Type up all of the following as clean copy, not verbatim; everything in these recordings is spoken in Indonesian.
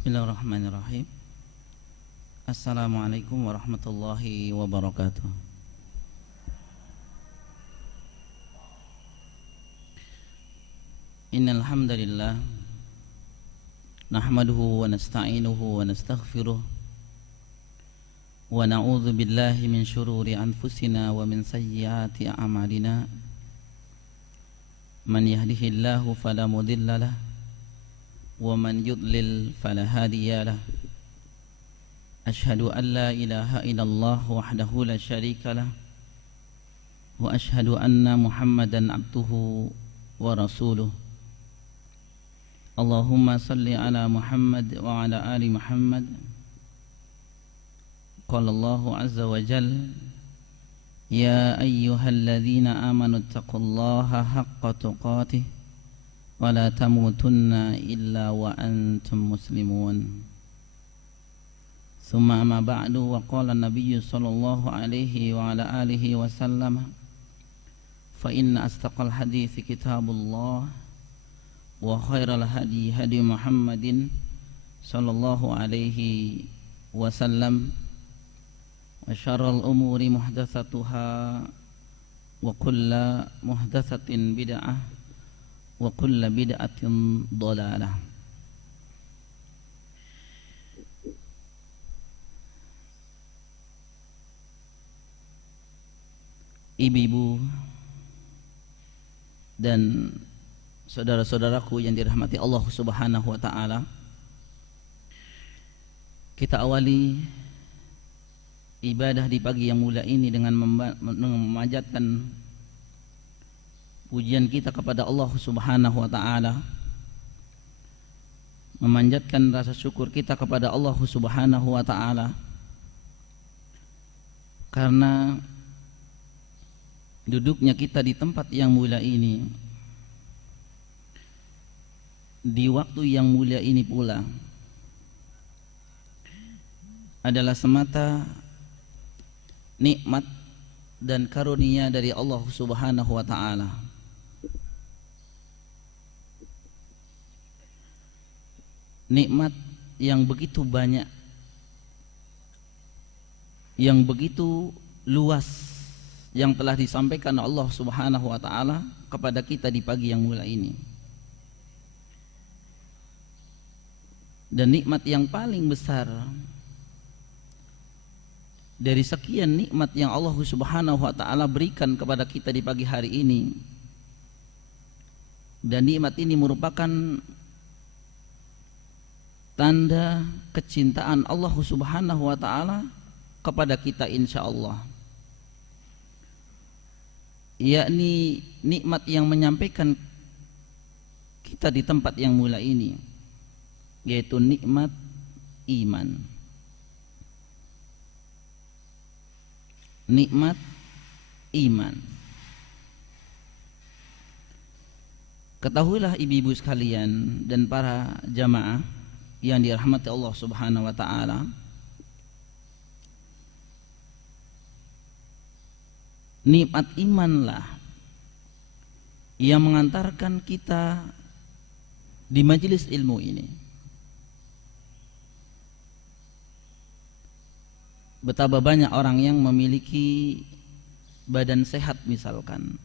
Bismillahirrahmanirrahim. Assalamualaikum warahmatullahi wabarakatuh. Innal hamdalillah nahmaduhu wa nasta'inuhu wa nastaghfiruh wa na'udzu billahi min syururi anfusina wa min sayyiati a'malina. Man yahdihillahu fala mudilla lahu wa man yudlil fala hadiya lahu. Asyhadu an la ilaha illallah wahdahu la syarika lah wa asyhadu anna Muhammadan abduhu wa rasuluh. Allahumma salli ala Muhammad wa ala ali Muhammad. Qala Allahu azza wa jalla, ya ayyuhalladzina amanu taqullaha haqqa tuqatih wa la tamutunna illa wa antum muslimun. Summa amma ba'du, wa qala an-nabiyyu sallallahu alaihi wa ala alihi wa sallam, fa inna astaqal hadithi kitabullah wa khairal hadi hadi Muhammadin sallallahu alaihi wasallam wa syarrul umuri muhdatsatuha wa kullu muhdatsatin bid'ah wa kullu bid'atin dhalalah. Ibu-ibu dan saudara-saudaraku yang dirahmati Allah Subhanahu wa taala, kita awali ibadah di pagi yang mulia ini dengan memanjatkan pujian kita kepada Allah Subhanahu wa taala, memanjatkan rasa syukur kita kepada Allah Subhanahu wa taala karena duduknya kita di tempat yang mulia ini, di waktu yang mulia ini pula adalah semata nikmat dan karunia dari Allah Subhanahu wa taala. Nikmat yang begitu banyak, yang begitu luas, yang telah disampaikan Allah Subhanahu wa taala kepada kita di pagi yang mulia ini. Dan nikmat yang paling besar dari sekian nikmat yang Allah Subhanahu wa taala berikan kepada kita di pagi hari ini, dan nikmat ini merupakan tanda kecintaan Allah Subhanahu wa taala kepada kita insyaallah, yakni nikmat yang menyampaikan kita di tempat yang mulia ini, yaitu nikmat iman. Nikmat iman. Ketahuilah ibu-ibu sekalian dan para jamaah yang dirahmati Allah Subhanahu wa taala, nikmat imanlah yang mengantarkan kita di majelis ilmu ini. Betapa banyak orang yang memiliki badan sehat misalkan,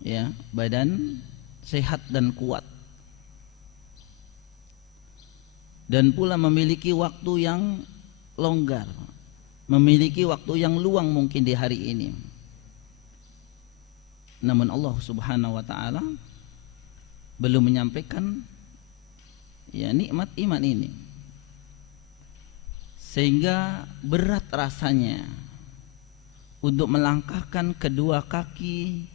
ya, badan sehat dan kuat, dan pula memiliki waktu yang longgar, memiliki waktu yang luang mungkin di hari ini. Namun Allah Subhanahu wa taala belum menyampaikan ya nikmat iman ini, sehingga berat rasanya untuk melangkahkan kedua kaki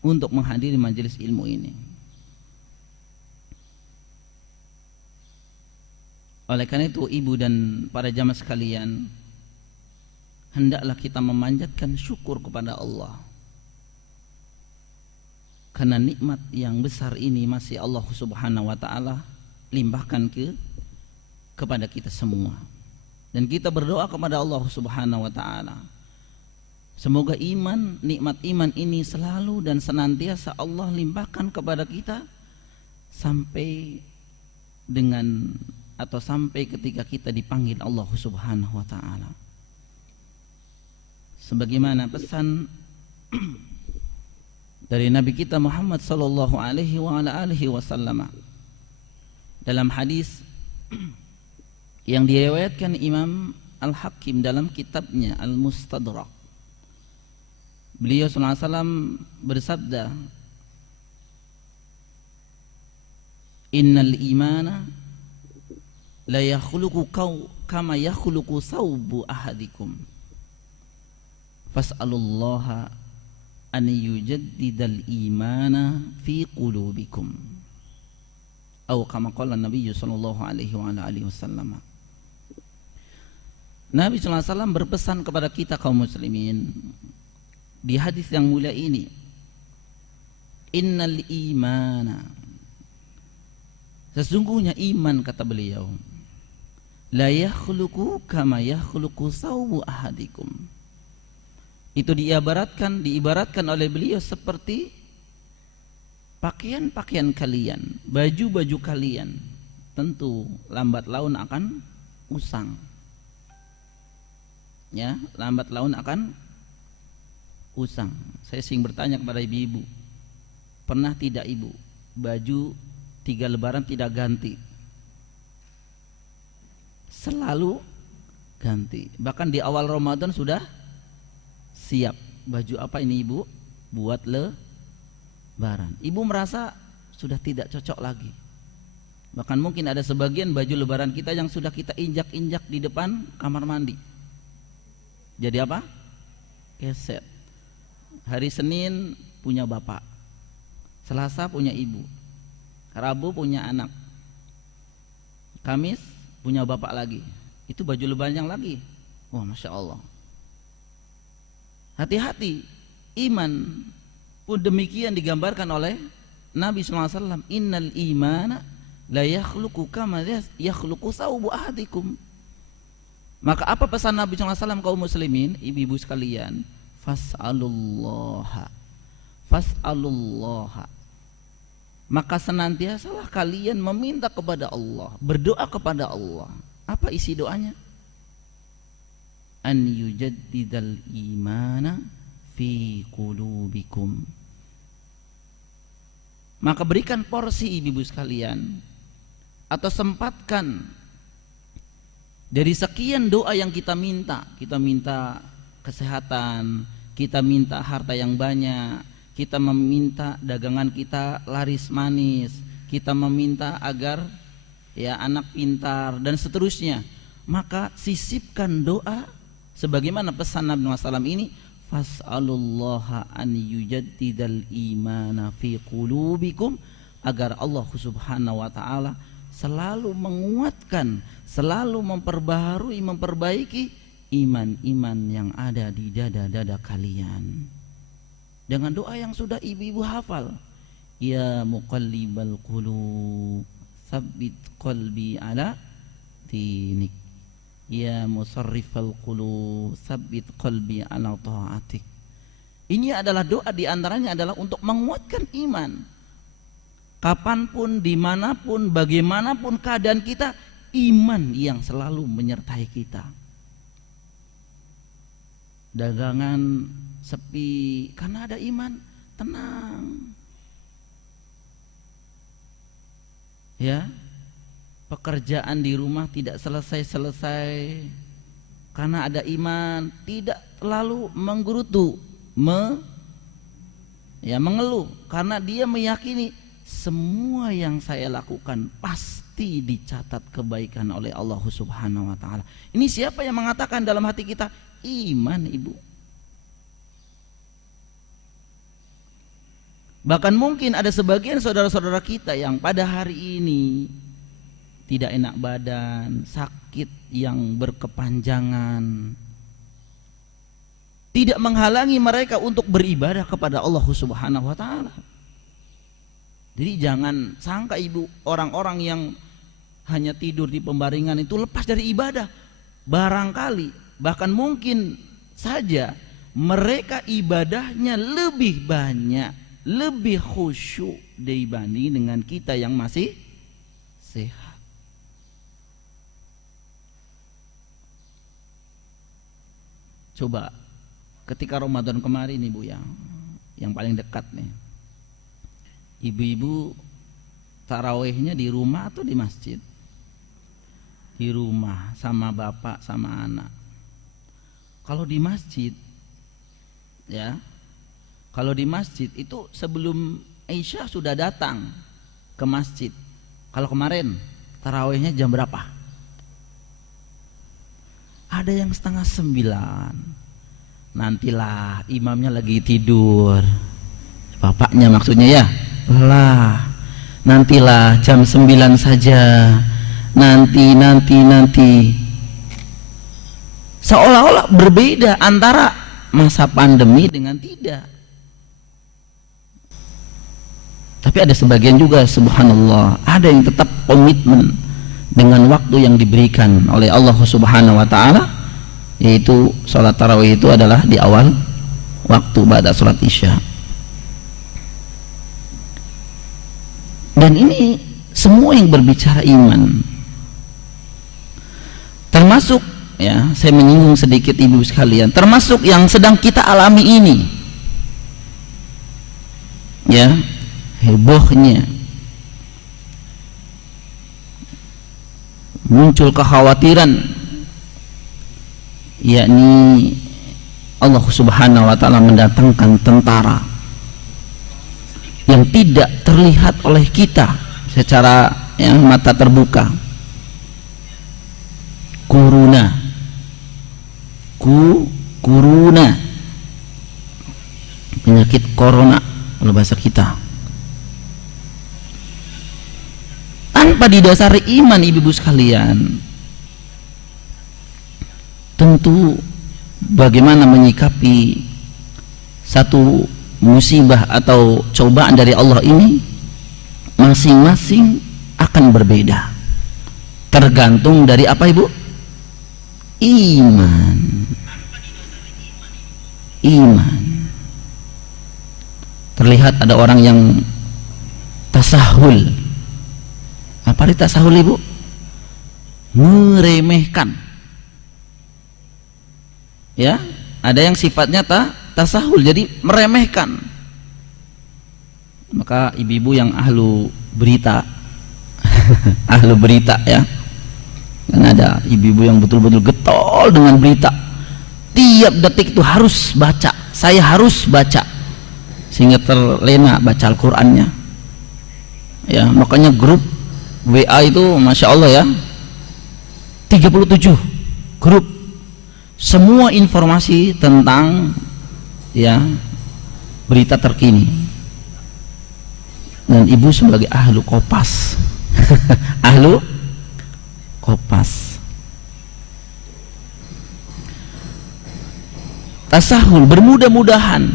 untuk menghadiri majelis ilmu ini. Oleh karena itu, ibu dan para jamaah sekalian, hendaklah kita memanjatkan syukur kepada Allah, karena nikmat yang besar ini masih Allah Subhanahu wa taala limpahkan kepada kita semua. Dan kita berdoa kepada Allah Subhanahu wa taala, semoga iman, nikmat iman ini selalu dan senantiasa Allah limpahkan kepada kita sampai dengan atau sampai ketika kita dipanggil Allah Subhanahu wa taala. Sebagaimana pesan dari Nabi kita Muhammad sallallahu alaihi wasallam dalam hadis yang diriwayatkan Imam Al-Hakim dalam kitabnya Al-Mustadrak. Beliau sallallahu alaihi wasallam bersabda, "Innal imana la yakhluqu kama yakhluqu thawbu ahadikum. Fas'alullaha an yujaddidal imana fi qulubikum." Atau kama qala Nabi sallallahu alaihi wasallam. Nabi sallallahu alaihi wasallam berpesan kepada kita kaum muslimin di hadis yang mulia ini, "Innal imana," sesungguhnya iman, kata beliau, "la yakhluqu kama yakhluqu thawbu ahadikum." Itu diibaratkan oleh beliau seperti pakaian-pakaian kalian, baju-baju kalian. Tentu lambat laun akan usang. Ya, lambat laun akan usang. Saya sering bertanya kepada ibu-ibu, pernah tidak ibu baju 3 lebaran tidak ganti? Selalu ganti. Bahkan di awal Ramadan sudah siap. Baju apa ini ibu? Buat lebaran. Ibu merasa sudah tidak cocok lagi. Bahkan mungkin ada sebagian baju lebaran kita yang sudah kita injak-injak di depan kamar mandi. Jadi apa? Keset. Hari Senin punya bapak, Selasa punya ibu, Rabu punya anak, Kamis punya bapak lagi. Itu baju lebaran yang lagi. Wah, Masya Allah. Hati-hati. Iman pun demikian digambarkan oleh Nabi SAW. Innal imana la yakhluqu kama yakhluqu thawbu ahadikum. Maka apa pesan Nabi SAW kaum muslimin, ibu-ibu sekalian? Fas'alullaha. Maka senantiasalah kalian meminta kepada Allah, berdoa kepada Allah. Apa isi doanya? An yujaddidal imana fi qulubikum. Maka berikan porsi ibu-ibu sekalian, atau sempatkan dari sekian doa yang kita minta. Kita minta kesehatan, kita minta harta yang banyak, kita meminta dagangan kita laris manis, kita meminta agar ya anak pintar dan seterusnya. Maka sisipkan doa sebagaimana pesan Nabi SAW ini, fas'alullaha an yujaddidal imana fi qulubikum, agar Allah Subhanahu wa taala selalu menguatkan, selalu memperbaharui, memperbaiki iman-iman yang ada di dada-dada kalian. Dengan doa yang sudah ibu-ibu hafal, ya muqallibal qulub tsabbit qalbi ala dinik, ya musarrifal qulub tsabbit qalbi ala ta'atik. Ini adalah doa, diantaranya adalah untuk menguatkan iman. Kapanpun, dimanapun, bagaimanapun keadaan kita, iman yang selalu menyertai kita. Dagangan sepi karena ada iman, tenang. Ya, pekerjaan di rumah tidak selesai-selesai karena ada iman, tidak terlalu menggerutu, mengeluh, karena dia meyakini semua yang saya lakukan pasti dicatat kebaikan oleh Allah Subhanahu wa taala. Ini siapa yang mengatakan dalam hati kita? Iman, ibu. Bahkan mungkin ada sebagian saudara-saudara kita yang pada hari ini tidak enak badan, sakit yang berkepanjangan, tidak menghalangi mereka untuk beribadah kepada Allah Subhanahu wa taala. Jadi jangan sangka ibu, orang-orang yang hanya tidur di pembaringan itu lepas dari ibadah. Barangkali, bahkan mungkin saja mereka ibadahnya lebih banyak, lebih khusyuk dibanding dengan kita yang masih sehat. Coba ketika Ramadan kemarin ibu yang paling dekat nih, ibu-ibu tarawihnya di rumah atau di masjid? Di rumah sama bapak sama anak. Kalau di masjid ya, kalau di masjid itu sebelum Isya sudah datang ke masjid. Kalau kemarin tarawihnya jam berapa? Ada yang 8:30. Nantilah imamnya lagi tidur, bapaknya maksudnya ya, lah nantilah jam 9 saja, nanti seolah-olah berbeda antara masa pandemi dengan tidak. Tapi ada sebagian juga subhanallah, ada yang tetap komitmen dengan waktu yang diberikan oleh Allah Subhanahu wa taala, yaitu sholat tarawih itu adalah di awal waktu ba'da sholat isya. Dan ini semua yang berbicara iman, termasuk ya, saya menyinggung sedikit ibu sekalian, termasuk yang sedang kita alami ini ya, hebohnya muncul kekhawatiran, yakni Allah Subhanahu wa taala mendatangkan tentara yang tidak terlihat oleh kita secara mata terbuka. Kuruna penyakit corona kalau bahasa kita, tanpa didasari iman ibu-ibu sekalian. Tentu bagaimana menyikapi satu musibah atau cobaan dari Allah ini masing-masing akan berbeda, tergantung dari apa ibu? Iman. Terlihat ada orang yang tasahul. Apa itu tasahul ibu? Meremehkan ya, ada yang sifatnya tasahul, jadi meremehkan. Maka ibu-ibu yang ahlu berita ahlu berita ya, kan ada ibu-ibu yang betul-betul getol dengan berita, tiap detik itu harus baca, saya harus baca, sehingga terlena baca Al-Qur'annya ya. Makanya grup WA itu Masya Allah ya, 37 grup, semua informasi tentang ya berita terkini. Dan ibu sebagai ahlu kopas ahlu kopas, tasahul, bermudah-mudahan,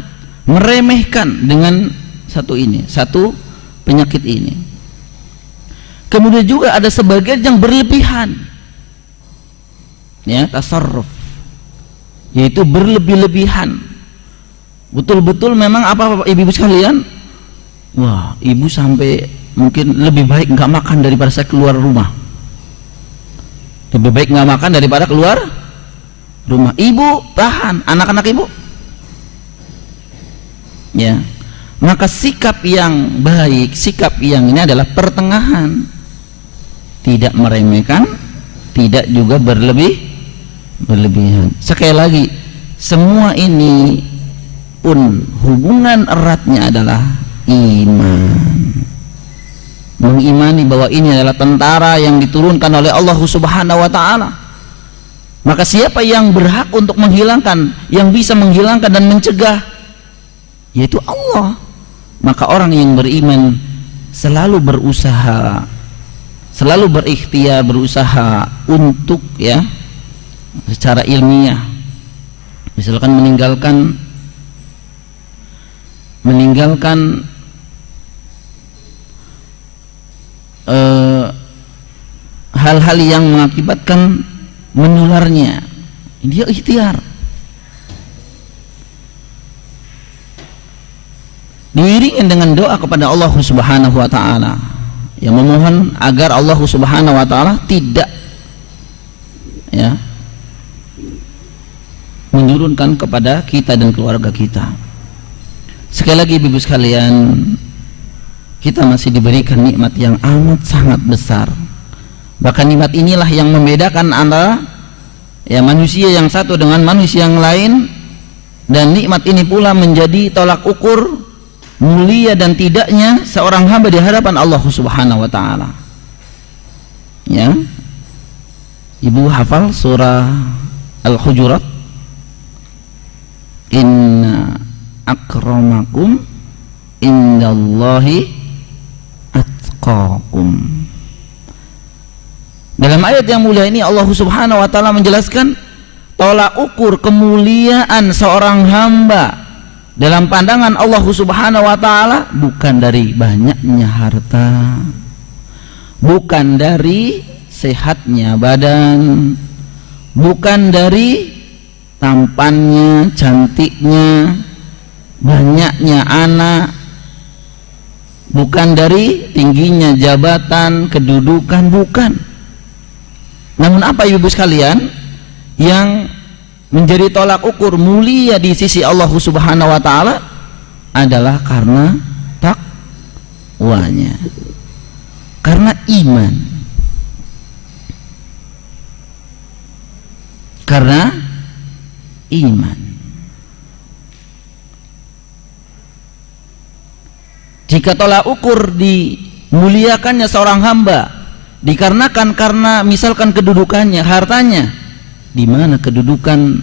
meremehkan dengan satu penyakit ini. Kemudian juga ada sebagian yang berlebihan ya, tasarruf, yaitu berlebih-lebihan. Betul-betul memang apa ibu-ibu sekalian, wah ibu sampai mungkin lebih baik nggak makan daripada saya keluar rumah, lebih baik nggak makan daripada keluar rumah. Ibu tahan anak-anak ibu ya. Maka sikap yang baik, sikap yang ini adalah pertengahan, tidak meremehkan, tidak juga berlebihan. Sekali lagi, semua ini pun hubungan eratnya adalah iman. Mengimani bahwa ini adalah tentara yang diturunkan oleh Allah Subhanahu wa taala. Maka siapa yang berhak untuk menghilangkan, yang bisa menghilangkan dan mencegah, yaitu Allah. Maka orang yang beriman selalu berusaha, selalu berikhtiar, berusaha untuk ya secara ilmiah, misalkan meninggalkan hal-hal yang mengakibatkan menularnya. Dia ikhtiar, diiringi dengan doa kepada Allah Subhanahu wa taala, yang memohon agar Allah Subhanahu wa taala tidak ya nurunkan kepada kita dan keluarga kita. Sekali lagi ibu sekalian, kita masih diberikan nikmat yang amat sangat besar. Bahkan nikmat inilah yang membedakan antara manusia yang satu dengan manusia yang lain, dan nikmat ini pula menjadi tolak ukur mulia dan tidaknya seorang hamba di hadapan Allah Subhanahu wa taala. Ya. Ibu hafal surah Al-Hujurat, inna akramakum indallahi atqakum. Dalam ayat yang mulia ini Allah Subhanahu wa taala menjelaskan tolak ukur kemuliaan seorang hamba dalam pandangan Allah Subhanahu wa taala bukan dari banyaknya harta, bukan dari sehatnya badan, bukan dari tampannya, cantiknya, banyaknya anak, bukan dari tingginya jabatan, kedudukan, bukan. Namun apa ibu sekalian yang menjadi tolak ukur mulia di sisi Allah Subhanahu wa taala adalah karena takwanya, karena iman, karena iman. Jika tolak ukur dimuliakannya seorang hamba dikarenakan karena misalkan kedudukannya, hartanya, di mana kedudukan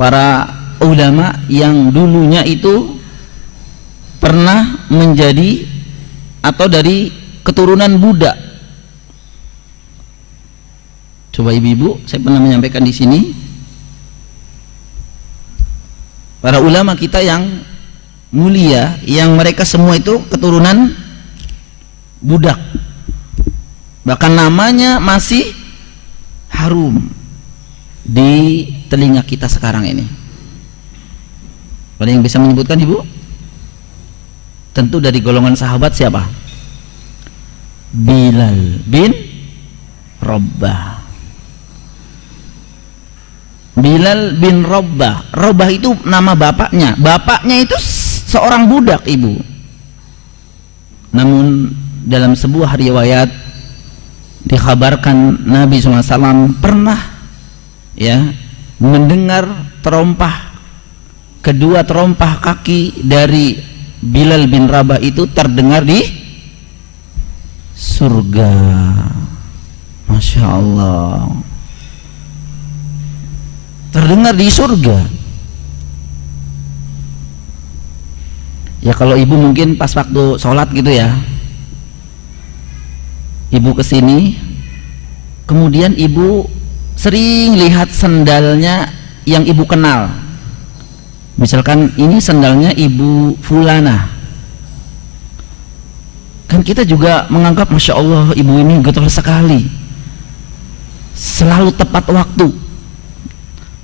para ulama yang dulunya itu pernah menjadi atau dari keturunan budak. Coba ibu-ibu, saya pernah menyampaikan di sini, para ulama kita yang mulia, yang mereka semua itu keturunan budak, bahkan namanya masih harum di telinga kita sekarang ini. Ada yang bisa menyebutkan ibu? Tentu dari golongan sahabat siapa? Bilal bin Rabah. Bilal bin Rabah. Rabah itu nama bapaknya. Bapaknya itu seorang budak ibu. Namun dalam sebuah riwayat dikhabarkan Nabi SAW pernah mendengar terompah, kedua terompah kaki dari Bilal bin Rabah itu terdengar di surga. Masya Allah, terdengar di surga. Ya kalau ibu mungkin pas waktu sholat gitu ya, ibu kesini, kemudian ibu sering lihat sendalnya yang ibu kenal. Misalkan ini sendalnya ibu Fulana, kan kita juga menganggap Masya Allah ibu ini getol sekali, selalu tepat waktu.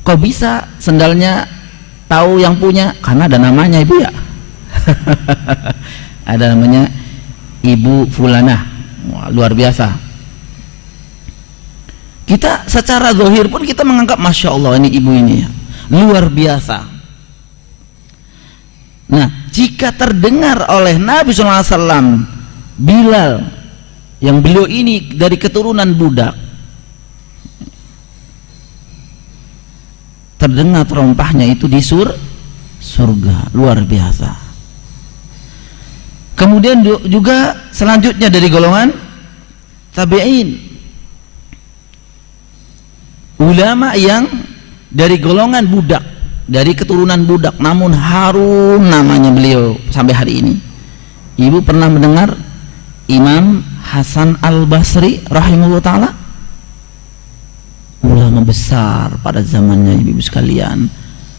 Kok bisa sendalnya tahu yang punya? Karena ada namanya ibu ya. Ada namanya Ibu Fulana. Wah, luar biasa. Kita secara zahir pun kita menganggap Masya Allah ini ibu ini ya, luar biasa. Nah, jika terdengar oleh Nabi SAW Bilal, yang beliau ini dari keturunan budak, terdengar terompahnya itu di surga, luar biasa. Kemudian juga selanjutnya dari golongan tabi'in, ulama yang dari golongan budak, dari keturunan budak, namun harum namanya beliau sampai hari ini. Ibu pernah mendengar Imam Hasan Al-Basri rahimahullah ta'ala? Ulama besar pada zamannya ibu sekalian.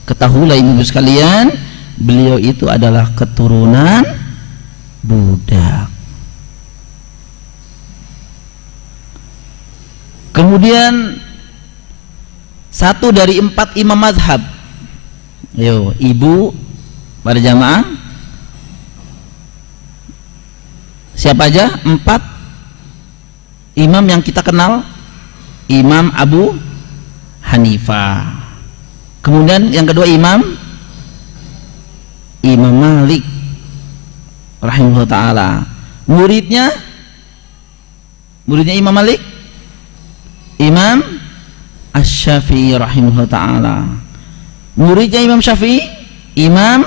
Ketahuilah ibu sekalian, beliau itu adalah keturunan budak. Kemudian satu dari 4 imam mazhab. Yo, ibu pada jamaah, siapa aja? 4 imam yang kita kenal. Imam Abu Hanifah. Kemudian yang kedua Imam Malik rahimahullah taala. Muridnya Imam Malik Imam Asy-Syafi'i rahimahullah taala. Muridnya Imam Syafi'i Imam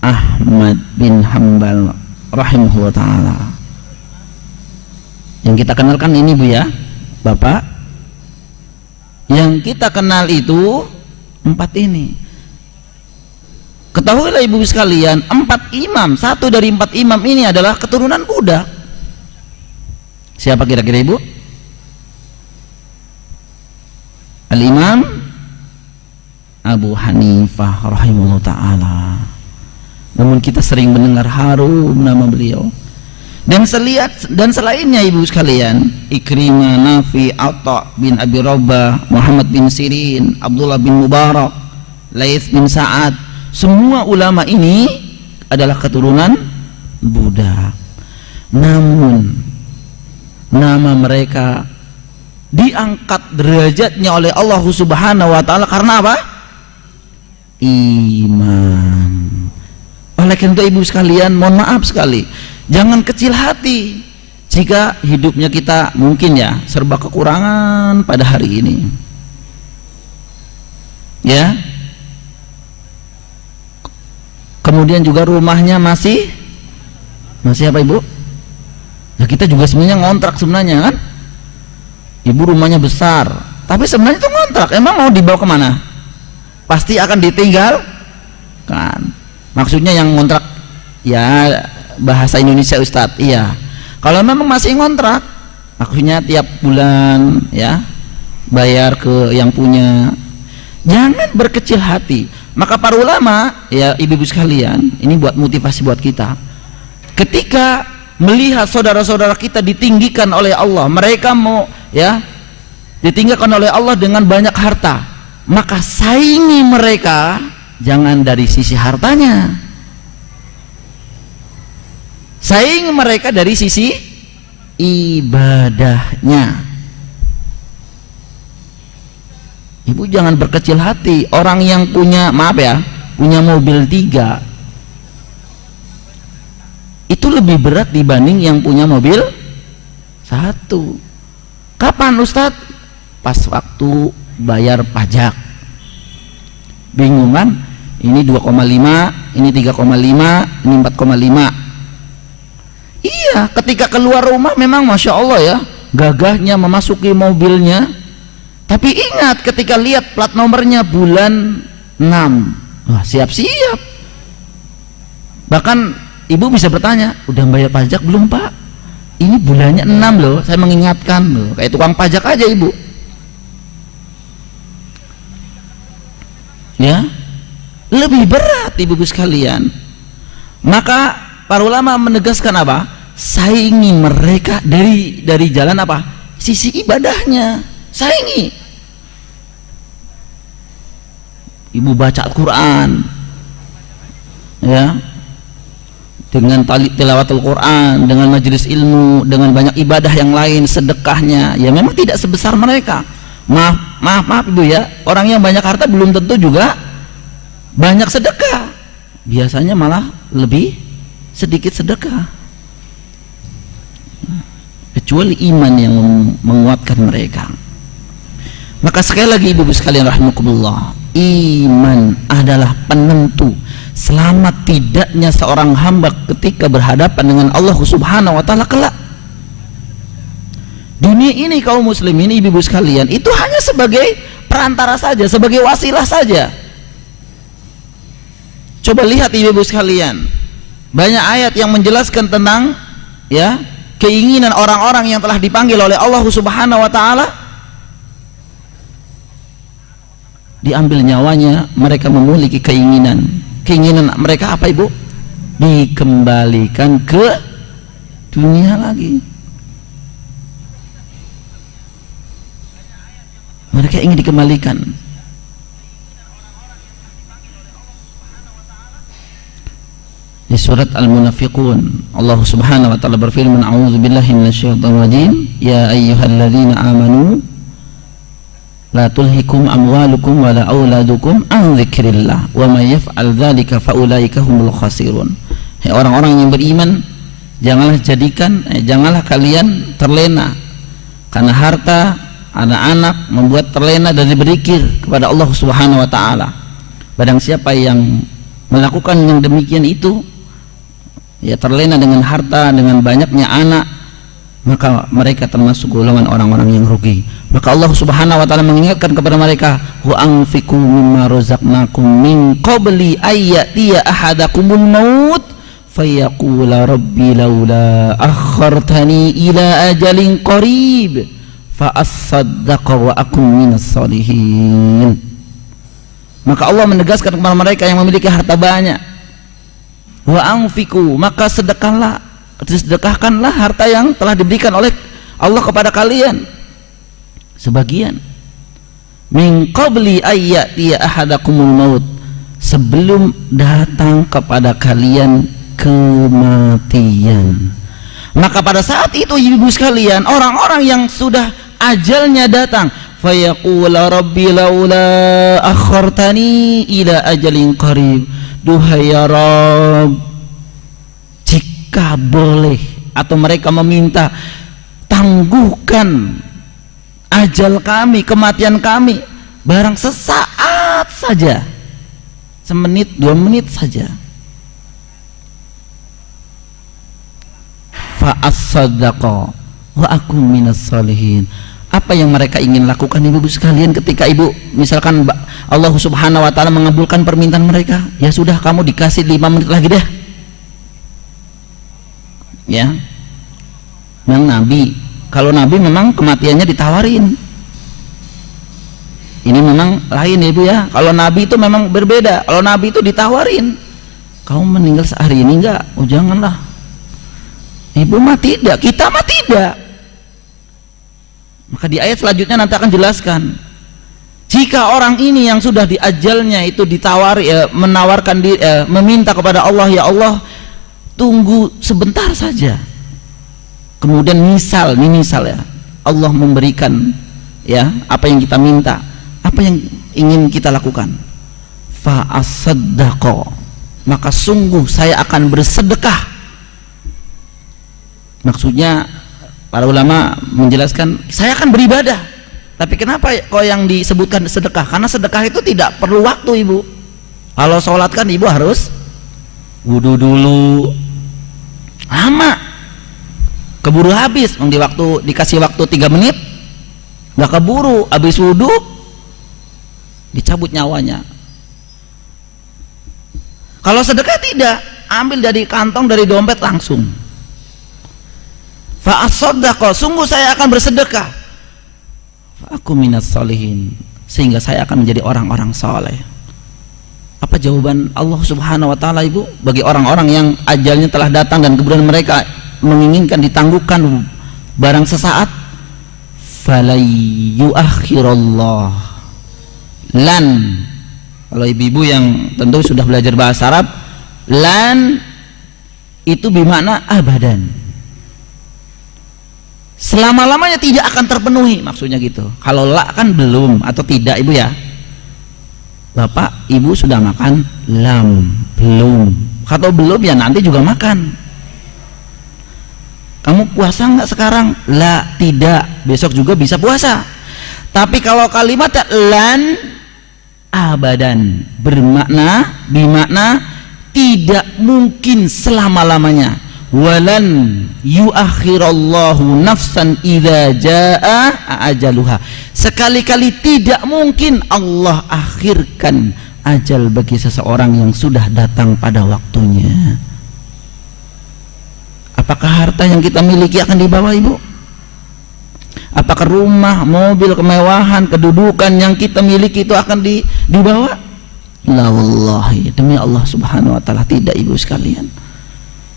Ahmad bin Hanbal rahimahullah taala. Yang kita kenalkan ini Bu ya, Bapak. Yang kita kenal itu 4 ini. Ketahuilah ibu sekalian, 4 imam, satu dari 4 imam ini adalah keturunan budak. Siapa kira-kira ibu? Al-Imam Abu Hanifah rahimahullah ta'ala. Namun kita sering mendengar harum nama beliau. Dan selainnya ibu sekalian, Ikrimah, Nafi, Atha bin Abi Rabah, Muhammad bin Sirin, Abdullah bin Mubarak, Laits bin Sa'ad, semua ulama ini adalah keturunan budak. Namun nama mereka diangkat derajatnya oleh Allah Subhanahu wa taala karena apa? Iman. Oleh karena itu ibu sekalian, mohon maaf sekali, jangan kecil hati jika hidupnya kita mungkin ya serba kekurangan pada hari ini. Ya. Kemudian juga rumahnya masih apa ibu? Ya kita juga sebenarnya ngontrak sebenarnya kan? Ibu rumahnya besar, tapi sebenarnya itu ngontrak. Emang mau dibawa kemana? Pasti akan ditinggal kan? Maksudnya yang ngontrak ya bahasa Indonesia Ustadz, iya. Kalau memang masih ngontrak, maksudnya tiap bulan ya bayar ke yang punya. Jangan berkecil hati. Maka para ulama ya ibu-ibu sekalian, ini buat motivasi buat kita. Ketika melihat saudara-saudara kita ditinggikan oleh Allah, mereka mau ya ditinggikan oleh Allah dengan banyak harta, maka saingi mereka jangan dari sisi hartanya, saingi mereka dari sisi ibadahnya. Ibu jangan berkecil hati. Orang yang punya, maaf ya, punya mobil 3 itu lebih berat dibanding yang punya mobil 1. Kapan Ustadz? Pas waktu bayar pajak. Bingung kan? Ini 2,5, ini 3,5, ini 4,5. Iya, ketika keluar rumah memang Masya Allah ya, gagahnya memasuki mobilnya. Tapi ingat ketika lihat plat nomornya bulan 6, wah siap-siap. Bahkan ibu bisa bertanya, udah bayar pajak belum Pak? Ini bulannya 6 loh, saya mengingatkan loh. Kayak tukang pajak aja ibu. Ya, lebih berat ibu-ibu sekalian. Maka para ulama menegaskan apa? Saingi mereka dari jalan apa? Sisi ibadahnya. Saingi. Ibu baca Al-Quran ya, dengan tilawatul Quran, dengan majelis ilmu, dengan banyak ibadah yang lain, sedekahnya ya memang tidak sebesar mereka. Maaf ibu ya, orang yang banyak harta belum tentu juga banyak sedekah, biasanya malah lebih sedikit sedekah, kecuali iman yang menguatkan mereka. Maka sekali lagi ibu-ibu sekalian rahimakumullah, iman adalah penentu selamat tidaknya seorang hamba ketika berhadapan dengan Allah Subhanahu wa taala kelak. Dunia ini kaum muslimin ibu-ibu sekalian itu hanya sebagai perantara saja, sebagai wasilah saja. Coba lihat ibu-ibu sekalian, banyak ayat yang menjelaskan tentang ya keinginan orang-orang yang telah dipanggil oleh Allah Subhanahu wa taala. Diambil nyawanya, mereka memiliki keinginan mereka apa ibu? Dikembalikan ke dunia lagi. Mereka ingin dikembalikan. Di surat Al-Munafiqun Allah Subhanahu wa taala berfirman, a'udzubillahi minasyaitonir rajim, ya ayyuhalladzina amanu la tulhikum amwalukum wala auladukum an dzikrillah wa may yaf'al dzalika faulaika humul khasirun. Hai orang-orang yang beriman, janganlah kalian terlena karena harta, anak-anak membuat terlena dari berzikir kepada Allah Subhanahu wa taala. Barang siapa yang melakukan yang demikian itu, ya terlena dengan harta, dengan banyaknya anak, maka mereka termasuk golongan orang-orang yang rugi. Maka Allah Subhanahu wa taala mengingatkan kepada mereka, wa anfiqu mimma razaqnakum min qabli ayyatiya ahadakumul maut fayaqula rabbi laula akhartani ila ajalin qarib fa as-saddaqa wa akun minas salihin. Maka Allah menegaskan kepada mereka yang memiliki harta banyak, wa anfiqu, maka sedekahkanlah harta yang telah diberikan oleh Allah kepada kalian sebagian, min qabli ayyatiya ahadakumul maut, sebelum datang kepada kalian kematian. Maka pada saat itu ibu sekalian, orang-orang yang sudah ajalnya datang, fayaqula rabbi laula akhartani ila ajalin qarib, duhai ya Rabb, jika boleh, atau mereka meminta, tangguhkan ajal kami, kematian kami, barang sesaat saja, semenit, 2 menit saja, fa as-saddaqa wa akum minas salihin. Apa yang mereka ingin lakukan ibu-ibu sekalian ketika ibu misalkan Allah Subhanahu wa taala mengabulkan permintaan mereka? Ya sudah, kamu dikasih 5 menit lagi deh. Ya. Yang Nabi, kalau Nabi memang kematiannya ditawarin. Ini memang lain ibu ya. Kalau Nabi itu memang berbeda. Kalau Nabi itu ditawarin, kamu meninggal sehari ini enggak? Oh janganlah. Ibu mah tidak, kita mah tidak. Maka di ayat selanjutnya nanti akan jelaskan, jika orang ini yang sudah di ajalnya itu ditawari, menawarkan diri, meminta kepada Allah, ya Allah tunggu sebentar saja, kemudian misal ya Allah memberikan ya apa yang kita minta, apa yang ingin kita lakukan, fa as-saddaqa, maka sungguh saya akan bersedekah. Maksudnya para ulama menjelaskan, saya akan beribadah. Tapi kenapa kok yang disebutkan sedekah? Karena sedekah itu tidak perlu waktu ibu. Kalau sholat kan ibu harus wudu dulu, lama, keburu habis. Dikasih waktu 3 menit, nggak keburu, habis wudu dicabut nyawanya. Kalau sedekah tidak, ambil dari kantong, dari dompet langsung. Fa as-saddaqa, sungguh saya akan bersedekah. Fa aku minas salihin, sehingga saya akan menjadi orang-orang saleh. Apa jawaban Allah Subhanahu wa taala ibu bagi orang-orang yang ajalnya telah datang dan kemudian mereka menginginkan ditangguhkan barang sesaat? Falay yuakhirullah lan, kalau ibu-ibu yang tentu sudah belajar bahasa Arab, lan itu bermakna abadan, selama-lamanya tidak akan terpenuhi, maksudnya gitu. Kalau la kan belum atau tidak ibu ya. Bapak ibu sudah makan, lam belum. Kalau belum ya nanti juga makan. Kamu puasa nggak sekarang? La tidak, besok juga bisa puasa. Tapi kalau kalimat lan abadan bermakna tidak mungkin selama-lamanya. Walan yuakhirallahu nafsan idza jaa ajaluha, sekali-kali tidak mungkin Allah akhirkan ajal bagi seseorang yang sudah datang pada waktunya. Apakah harta yang kita miliki akan dibawa ibu? Apakah rumah, mobil, kemewahan, kedudukan yang kita miliki itu akan dibawa? La wallahi, demi Allah Subhanahu wa taala tidak ibu sekalian.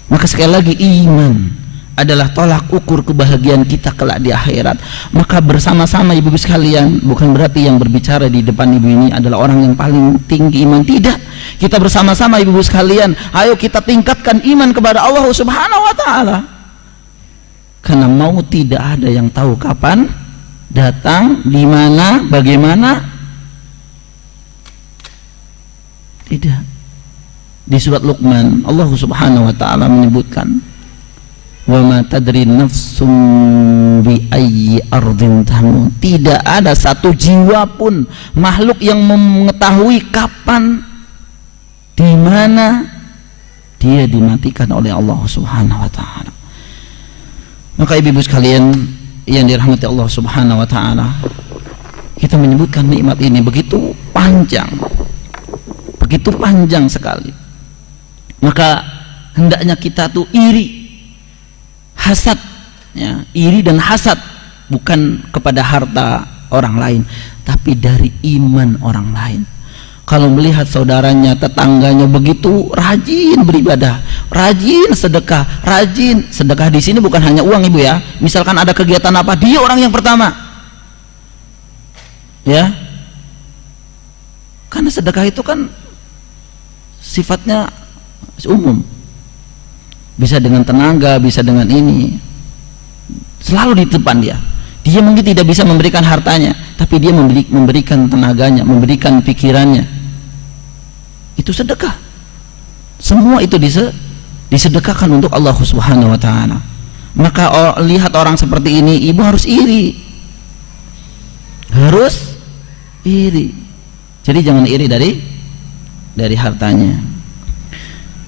Maka sekali lagi, iman adalah tolak ukur kebahagiaan kita kelak di akhirat. Maka bersama-sama ibu sekalian, bukan berarti yang berbicara di depan ibu ini adalah orang yang paling tinggi iman, tidak. Kita bersama-sama ibu sekalian, ayo kita tingkatkan iman kepada Allah Subhanahu wa taala. Karena mau tidak ada yang tahu kapan datang, di mana, bagaimana? Tidak. Di surat Luqman Allah Subhanahu wa taala menyebutkan, wa ma tadri nafsum bi ayyi ardin tamut. Tidak ada satu jiwa pun makhluk yang mengetahui kapan, di mana dia dimatikan oleh Allah Subhanahu wa taala. Maka ibu-ibu sekalian yang dirahmati Allah Subhanahu wa taala, kita menyebutkan nikmat ini begitu panjang sekali. Maka hendaknya kita tuh iri, hasad, ya, iri dan hasad bukan kepada harta orang lain, tapi dari iman orang lain. Kalau melihat saudaranya, tetangganya begitu rajin beribadah, rajin sedekah, rajin sedekah di sini bukan hanya uang ibu ya. Misalkan ada kegiatan apa, dia orang yang pertama, ya. Karena sedekah itu kan sifatnya umum, bisa dengan tenaga, bisa dengan ini, selalu di depan dia. Dia mungkin tidak bisa memberikan hartanya, tapi dia memberikan tenaganya, memberikan pikirannya. Itu sedekah. Semua itu disedekahkan untuk Allah Subhanahu wa taala. Maka lihat orang seperti ini, ibu harus iri. Harus iri. Jadi jangan iri dari hartanya.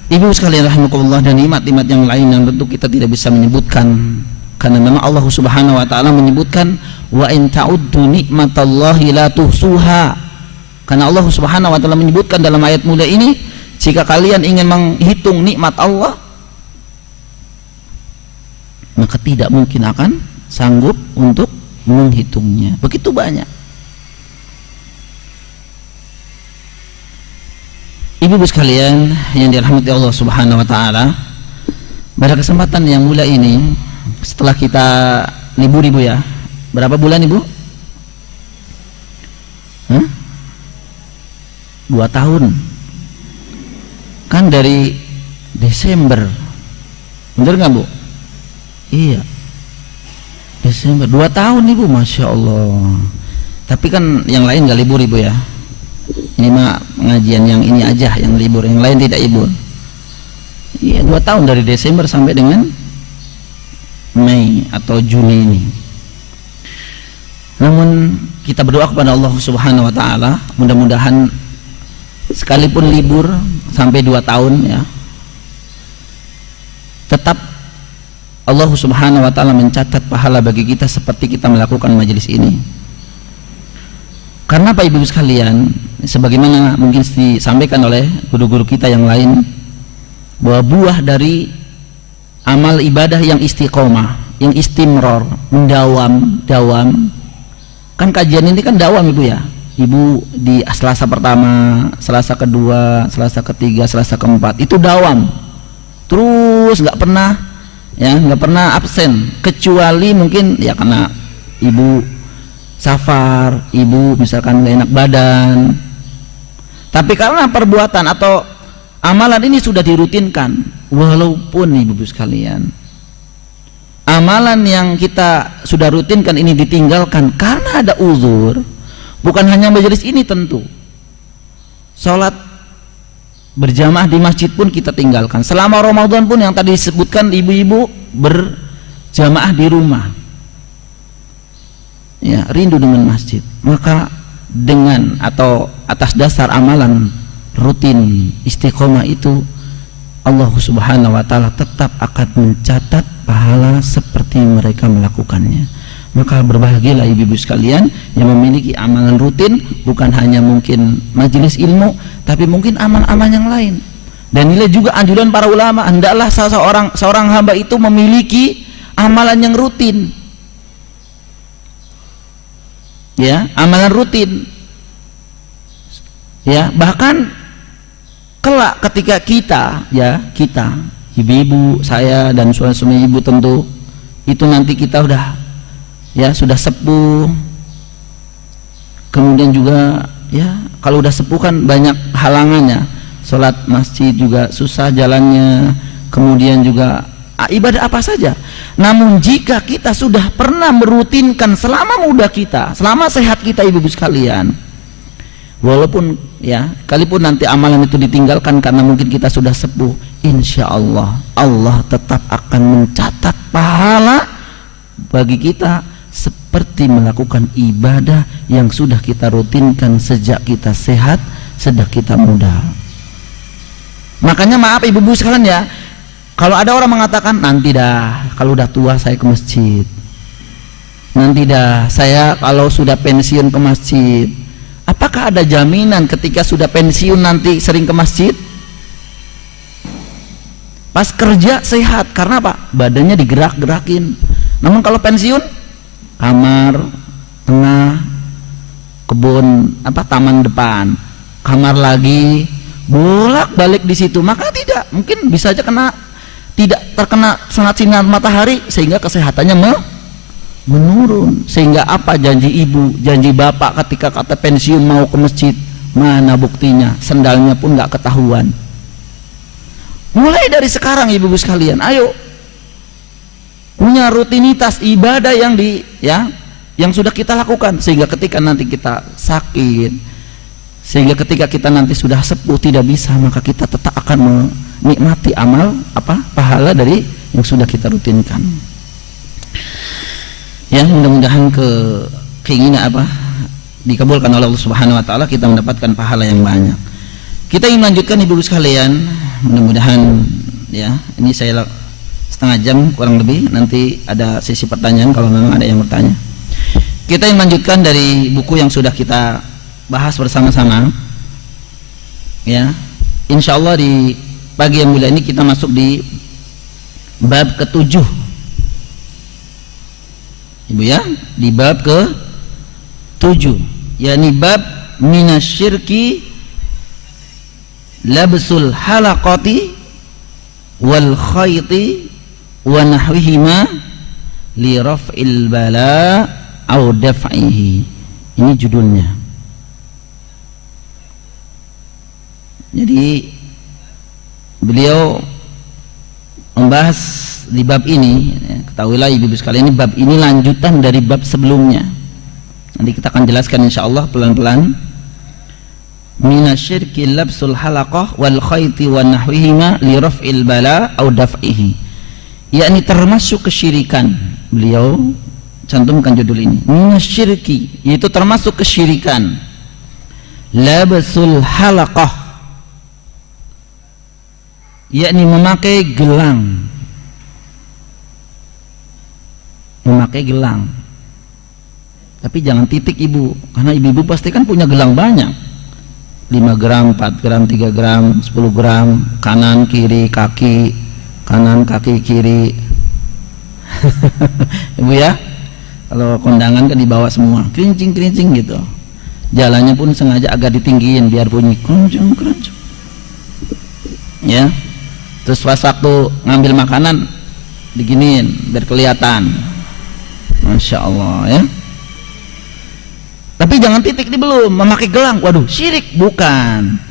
Ibu sekalian rahimakumullah, dan nikmat-nikmat yang lain yang tentu kita tidak bisa menyebutkan, karena memang Allah Subhanahu wa taala menyebutkan, wa in ta'uddu nikmatallahi la tuhsuha. Karena Allah Subhanahu wa taala menyebutkan dalam ayat mulia ini, jika kalian ingin menghitung nikmat Allah, maka tidak mungkin akan sanggup untuk menghitungnya. Begitu banyak. Ibu-ibu sekalian yang dirahmati Allah Subhanahu wa taala, pada kesempatan yang mulia ini, setelah kita libur ibu ya, berapa bulan ibu? 2 tahun kan, dari Desember, bener nggak bu? Iya, Desember 2 tahun ibu, masya Allah. Tapi kan yang lain nggak libur ibu ya, ini mah pengajian yang ini aja yang libur, yang lain tidak libur. Iya, 2 tahun dari Desember sampai dengan Mei atau Juni ini. Namun kita berdoa kepada Allah Subhanahu wa taala, mudah-mudahan sekalipun libur sampai 2 tahun ya, tetap Allah Subhanahu wa taala mencatat pahala bagi kita seperti kita melakukan majelis ini. Karena Pak Ibu sekalian, sebagaimana mungkin disampaikan oleh guru-guru kita yang lain, bahwa buah dari amal ibadah yang istiqomah, yang istimror, dawam, kan kajian ini kan dawam ibu ya. Ibu di Selasa pertama, Selasa kedua, Selasa ketiga, Selasa keempat itu dawam terus, nggak pernah absen, kecuali mungkin ya karena ibu safar, ibu misalkan nggak enak badan. Tapi karena perbuatan atau amalan ini sudah dirutinkan, walaupun ibu sekalian amalan yang kita sudah rutinkan ini ditinggalkan karena ada uzur. Bukan hanya majelis ini, tentu sholat berjamaah di masjid pun kita tinggalkan. Selama Ramadan pun yang tadi disebutkan, ibu-ibu berjamaah di rumah ya, rindu dengan masjid. Maka dengan atau atas dasar amalan rutin istiqomah itu, Allah Subhanahu wa taala tetap akan mencatat pahala seperti mereka melakukannya. Maka berbahagialah ibu-ibu sekalian yang memiliki amalan rutin, bukan hanya mungkin majelis ilmu, tapi mungkin amal-amal yang lain. Dan nilai juga anjuran para ulama, hendaklah seorang hamba itu memiliki amalan yang rutin. Ya, amalan rutin. Ya, bahkan kelak ketika kita ibu-ibu, saya dan suami ibu tentu itu nanti kita sudah sepuh, kemudian juga ya kalau udah sepuh kan banyak halangannya, sholat masjid juga susah jalannya, kemudian juga ibadah apa saja. Namun jika kita sudah pernah merutinkan selama muda kita, selama sehat kita ibu-ibu sekalian, walaupun ya, kalipun nanti amalan itu ditinggalkan karena mungkin kita sudah sepuh, insya Allah Allah tetap akan mencatat pahala bagi kita seperti melakukan ibadah yang sudah kita rutinkan sejak kita sehat, sejak kita muda. Makanya maaf ibu-ibu sekalian ya, kalau ada orang mengatakan nanti dah kalau udah tua saya ke masjid, nanti dah saya kalau sudah pensiun ke masjid. Apakah ada jaminan ketika sudah pensiun nanti sering ke masjid? Pas kerja sehat, karena apa? Badannya digerak-gerakin. Namun kalau pensiun, kamar tengah, kebun taman depan, kamar lagi, bolak-balik di situ, maka tidak, mungkin bisa aja tidak terkena sangat sinar matahari sehingga kesehatannya menurun. Sehingga apa janji ibu, janji bapak ketika kata pensiun mau ke masjid, mana buktinya? Sendalnya pun nggak ketahuan. Mulai dari sekarang ibu-ibu sekalian, ayo punya rutinitas ibadah yang sudah kita lakukan, sehingga ketika nanti kita sakit, sehingga ketika kita nanti sudah sepuh tidak bisa, maka kita tetap akan menikmati amal pahala dari yang sudah kita rutinkan. Ya, mudah-mudahan keinginan dikabulkan oleh Allah Subhanahu wa taala, kita mendapatkan pahala yang banyak. Kita ingin melanjutkan ibu-ibu sekalian, mudah-mudahan ya, ini saya setengah jam kurang lebih, nanti ada sesi pertanyaan kalau memang ada yang bertanya. Kita ingin melanjutkan dari buku yang sudah kita bahas bersama-sama. Ya, insya Allah di pagi yang mulia ini kita masuk di bab ke-7, ibu ya, di bab ke-7, yakni bab minasyirki labsul halaqati wal khayti wa nahwihima li raf'il bala au daf'ihi. Ini judulnya. Jadi beliau membahas di bab ini, ketahuilah ibu-ibu sekalian, ini bab ini lanjutan dari bab sebelumnya. Nanti kita akan jelaskan insyaallah pelan-pelan. Minasyirki labsul halaqah wal khayti wa nahwihima li raf'il bala au daf'ihi, yakni termasuk kesyirikan. Beliau cantumkan judul ini, minasyirki, yaitu termasuk kesyirikan, labsul halaqah, yakni memakai gelang. Memakai gelang, tapi jangan titik ibu, karena ibu-ibu pasti kan punya gelang banyak, 5 gram, 4 gram, 3 gram, 10 gram, kanan, kiri, kaki, kanan, kaki, kiri. Ibu ya, kalau kondangan kan dibawa semua, kerincing-kerincing gitu. Jalannya pun sengaja agak ditinggiin biar bunyi keruncung-keruncung. Ya, terus pas waktu ngambil makanan diginiin biar kelihatan. Masya Allah ya. Tapi jangan titik di belum, memakai gelang, waduh syirik, bukan.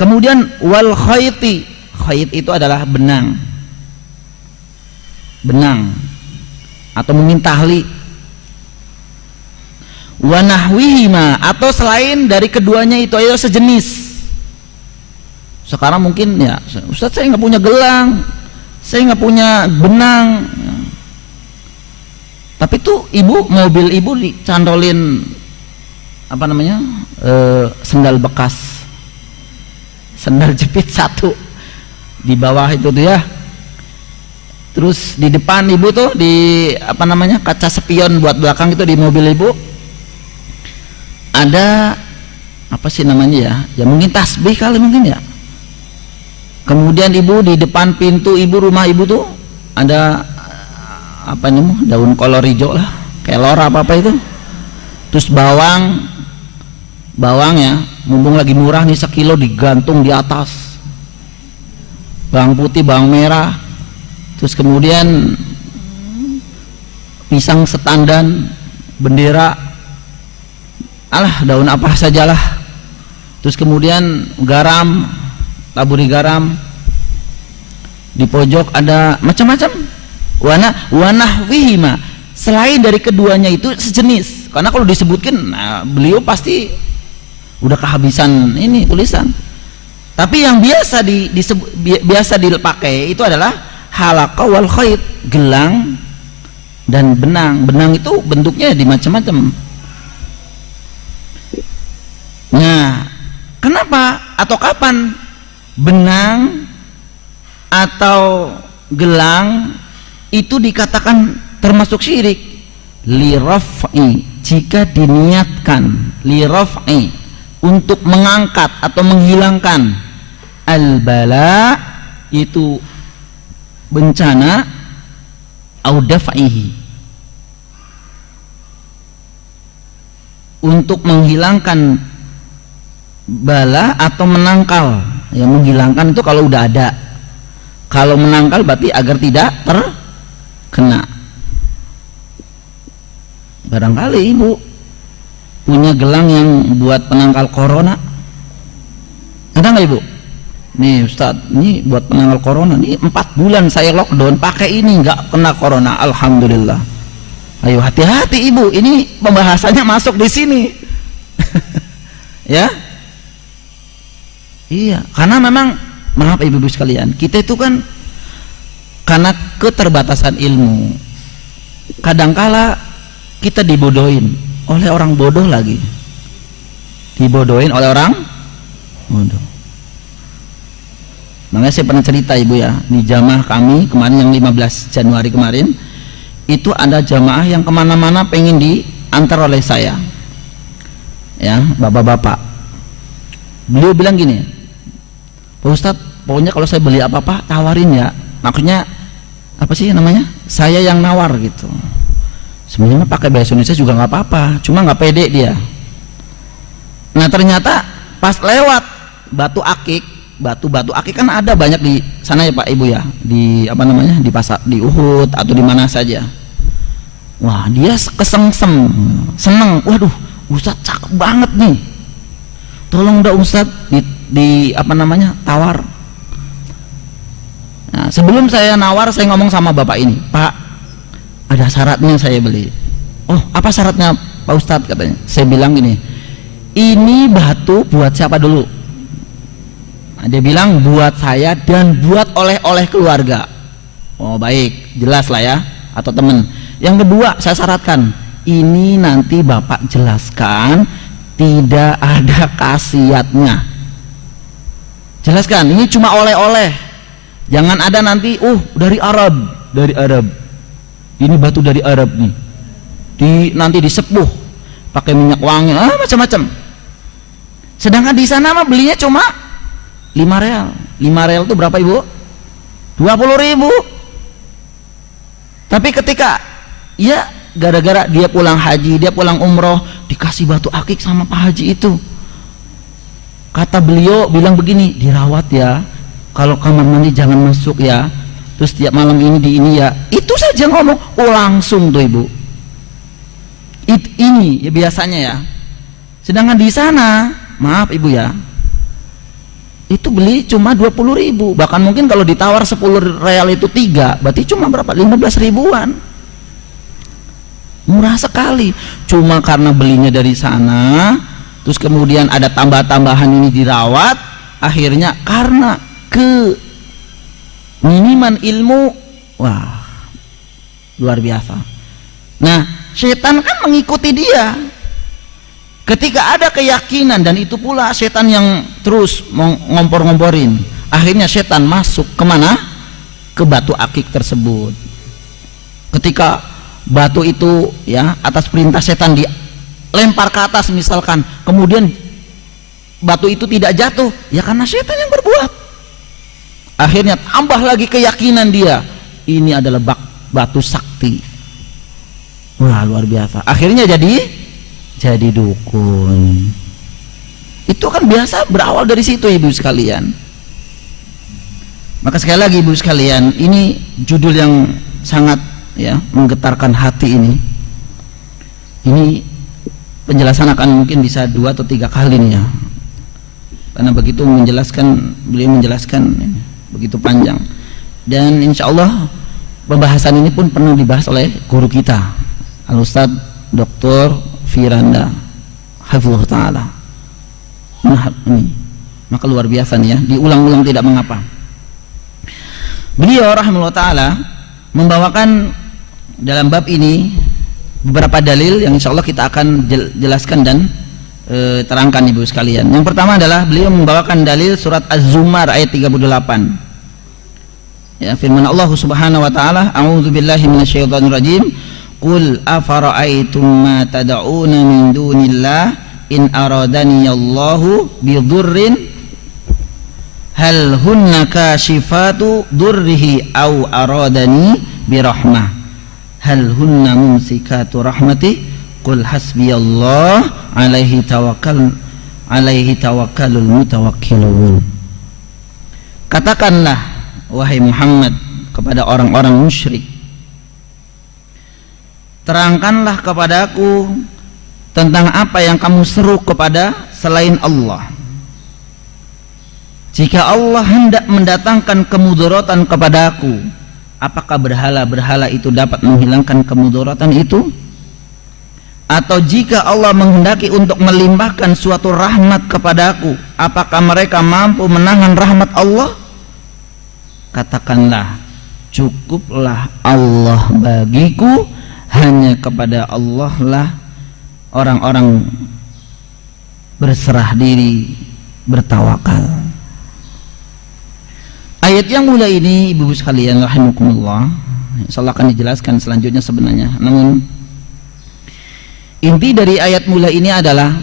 Kemudian wal khayti, khayt itu adalah benang atau mungkin tali. Wa nahwihima, atau selain dari keduanya itu adalah sejenis. Sekarang mungkin ya, Ustaz saya nggak punya gelang, saya nggak punya benang, tapi tuh ibu, mobil ibu dicandolin sendal bekas, sendal jepit satu di bawah itu tuh ya. Terus di depan ibu tuh di kaca spion buat belakang itu di mobil ibu ada ya mungkin tasbih kali mungkin ya. Kemudian ibu di depan pintu ibu, rumah ibu tuh ada daun kolor hijau lah, kelor apa itu. Terus bawang ya, mumpung lagi murah nih, 1 kilo digantung di atas, bawang putih, bawang merah. Terus kemudian pisang setandan, bendera, daun apa sajalah. Terus kemudian garam, taburi garam. di pojok ada macam-macam wanahwihima, selain dari keduanya itu sejenis. Karena kalau disebutkan, nah, beliau pasti udah kehabisan ini tulisan. Tapi yang biasa dipakai itu adalah halaqah wal khayt, gelang dan benang. Benang itu bentuknya di macam-macam. Nah, kenapa atau kapan benang atau gelang itu dikatakan termasuk syirik? Li raf'i, jika diniatkan li raf'i, untuk mengangkat atau menghilangkan al bala, itu bencana, au daf'ihi, untuk menghilangkan bala atau menangkal. Ya, menghilangkan itu kalau udah ada, kalau menangkal berarti agar tidak terkena. Barangkali ibu punya gelang yang buat penangkal corona, ada nggak ibu? Nih Ustadz, ini buat penangkal corona, ini 4 bulan saya lockdown pakai ini nggak kena corona, alhamdulillah. Ayo hati-hati ibu, ini pembahasannya masuk di sini. Ya, iya, karena memang maaf ibu-ibu sekalian, kita itu kan karena keterbatasan ilmu, kadangkala kita dibodohin oleh orang bodoh lagi, dibodohin oleh orang bodoh. Makanya saya pernah cerita ibu ya, di jamaah kami kemarin yang 15 Januari kemarin itu ada jamaah yang kemana-mana pengen diantar oleh saya, ya bapak-bapak. Beliau bilang gini, Pak Ustadz, pokoknya kalau saya beli apa-apa tawarin ya. Maksudnya apa sih namanya, saya yang nawar gitu. Sebenarnya pakai bahasa Indonesia juga nggak apa-apa, cuma nggak pede dia. Nah ternyata pas lewat batu akik kan ada banyak di sana ya Pak Ibu ya, di apa namanya, di pasar, di Uhud atau di mana saja. Wah dia kesengsem, seneng, waduh Ustadz cakep banget nih, tolong dah Ustadz di apa namanya, tawar. Nah sebelum saya nawar, saya ngomong sama bapak ini, Pak ada syaratnya saya beli. Oh apa syaratnya Pak Ustadz katanya. Saya bilang gini, ini batu buat siapa dulu? Nah, dia bilang buat saya dan buat oleh-oleh keluarga. Oh baik, jelas lah ya, atau temen. Yang kedua saya syaratkan, ini nanti bapak jelaskan tidak ada khasiatnya. Jelaskan, ini cuma oleh-oleh. Jangan ada nanti, dari Arab, ini batu dari Arab nih, nanti disepuh pakai minyak wangi, macam-macam. Sedangkan di sana mah belinya cuma 5 real. 5 real itu berapa ibu? 20.000. Tapi ketika ya gara-gara dia pulang haji, dia pulang umroh, dikasih batu akik sama Pak Haji itu, kata beliau bilang begini, dirawat ya, kalau kamar mandi jangan masuk ya, terus tiap malam ini di ini ya. Itu saja ngomong, langsung tuh ibu. Ini ya biasanya ya. Sedangkan di sana, maaf ibu ya, itu beli cuma 20.000. Bahkan mungkin kalau ditawar 10 real itu 3, berarti cuma berapa? 15 ribuan. Murah sekali. Cuma karena belinya dari sana, terus kemudian ada tambah-tambahan ini dirawat, akhirnya karena miniman ilmu, wah luar biasa. Nah setan kan mengikuti dia. Ketika ada keyakinan, dan itu pula setan yang terus ngompor-ngomporin, akhirnya setan masuk kemana? Ke batu akik tersebut. Ketika batu itu ya atas perintah setan dilempar ke atas misalkan, kemudian batu itu tidak jatuh, ya karena setan yang berbuat. Akhirnya tambah lagi keyakinan dia, ini adalah batu sakti. Wah luar biasa. Akhirnya jadi dukun. Itu kan biasa berawal dari situ ibu sekalian. Maka sekali lagi ibu sekalian, ini judul yang sangat ya menggetarkan hati ini. Ini penjelasan akan mungkin bisa 2 atau 3 kali nih ya, karena begitu beliau menjelaskan begitu panjang. Dan insya Allah pembahasan ini pun pernah dibahas oleh guru kita, Al-Ustaz Dr. Firanda Hafizullah Ta'ala. Nah, ini maka luar biasa nih ya, diulang-ulang tidak mengapa. Beliau rahimahullah ta'ala membawakan dalam bab ini beberapa dalil yang insya Allah kita akan jelaskan dan terangkan ibu sekalian. Yang pertama adalah beliau membawakan dalil surat Az-Zumar ayat 38. Ya, firman Allah Subhanahu wa taala, a'udzubillahi minasyaitonirrajim, qul afara'aitum ma tad'una min dunillah in aradani-Allahu bidurrin hal hunna kashifatu durrihi aw aradani birahmah hal hunna mumsikatu rahmati qul hasbiyallah alaihi tawakkalul mutawakkilun. Katakanlah wahai Muhammad kepada orang-orang musyrik, terangkanlah kepadaku tentang apa yang kamu seru kepada selain Allah. Jika Allah hendak mendatangkan kemudaratan kepadaku, apakah berhala-berhala itu dapat menghilangkan kemudaratan itu? Atau jika Allah menghendaki untuk melimpahkan suatu rahmat kepadaku, apakah mereka mampu menahan rahmat Allah? Katakanlah, cukuplah Allah bagiku, hanya kepada Allah lah orang-orang berserah diri, bertawakal. Ayat yang mulai ini ibu-ibu sekalian rahimakumullah, insyaallah akan dijelaskan selanjutnya sebenarnya. Namun inti dari ayat mulai ini adalah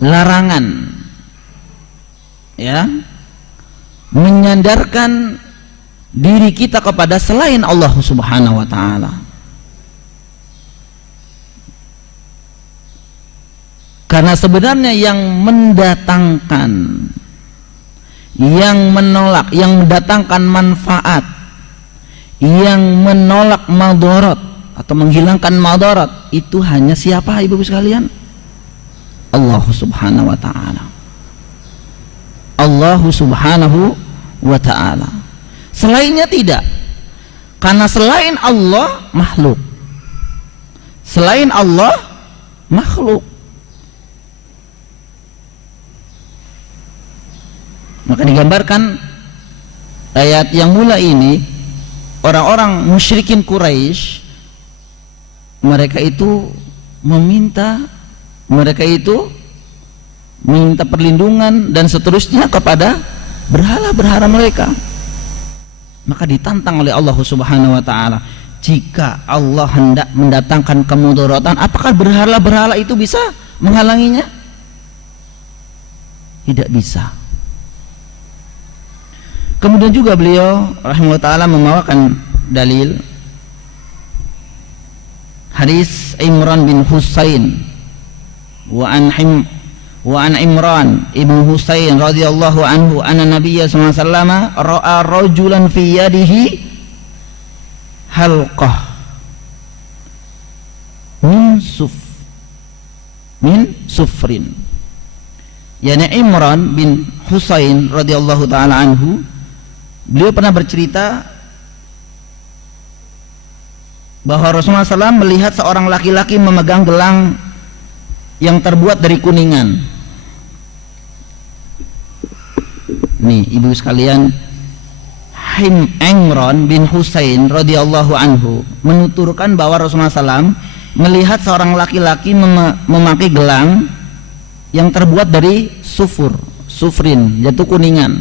larangan, ya, menyandarkan diri kita kepada selain Allah Subhanahu wa taala. Karena sebenarnya yang mendatangkan, yang menolak, yang mendatangkan manfaat, yang menolak madarat atau menghilangkan madarat, itu hanya siapa ibu-ibu sekalian? Allah Subhanahu wa ta'ala. Allah Subhanahu wa ta'ala. Selainnya tidak. Karena selain Allah makhluk, selain Allah makhluk. Maka digambarkan ayat yang mulai ini, orang-orang musyrikin Quraisy, mereka itu meminta perlindungan dan seterusnya kepada berhala-berhala mereka. Maka ditantang oleh Allah Subhanahu wa ta'ala, jika Allah hendak mendatangkan kemudaratan, apakah berhala-berhala itu bisa menghalanginya? Tidak bisa. Kemudian juga beliau rahimahullah ta'ala membawakan dalil hadis Imran bin Husain wa an Imran ibn Husain radhiyallahu anhu anna Nabiyya sallallahu alaihi wasallam ra'a rajulan fi yadihi halqah min sufrin. Yani Imran bin Husain radhiyallahu taala anhu, beliau pernah bercerita bahwa Rasulullah SAW melihat seorang laki-laki memegang gelang yang terbuat dari kuningan. Nih ibu sekalian, Imran bin Husain radhiyallahu anhu menuturkan bahwa Rasulullah SAW melihat seorang laki-laki memakai gelang yang terbuat dari sufrin, yaitu kuningan.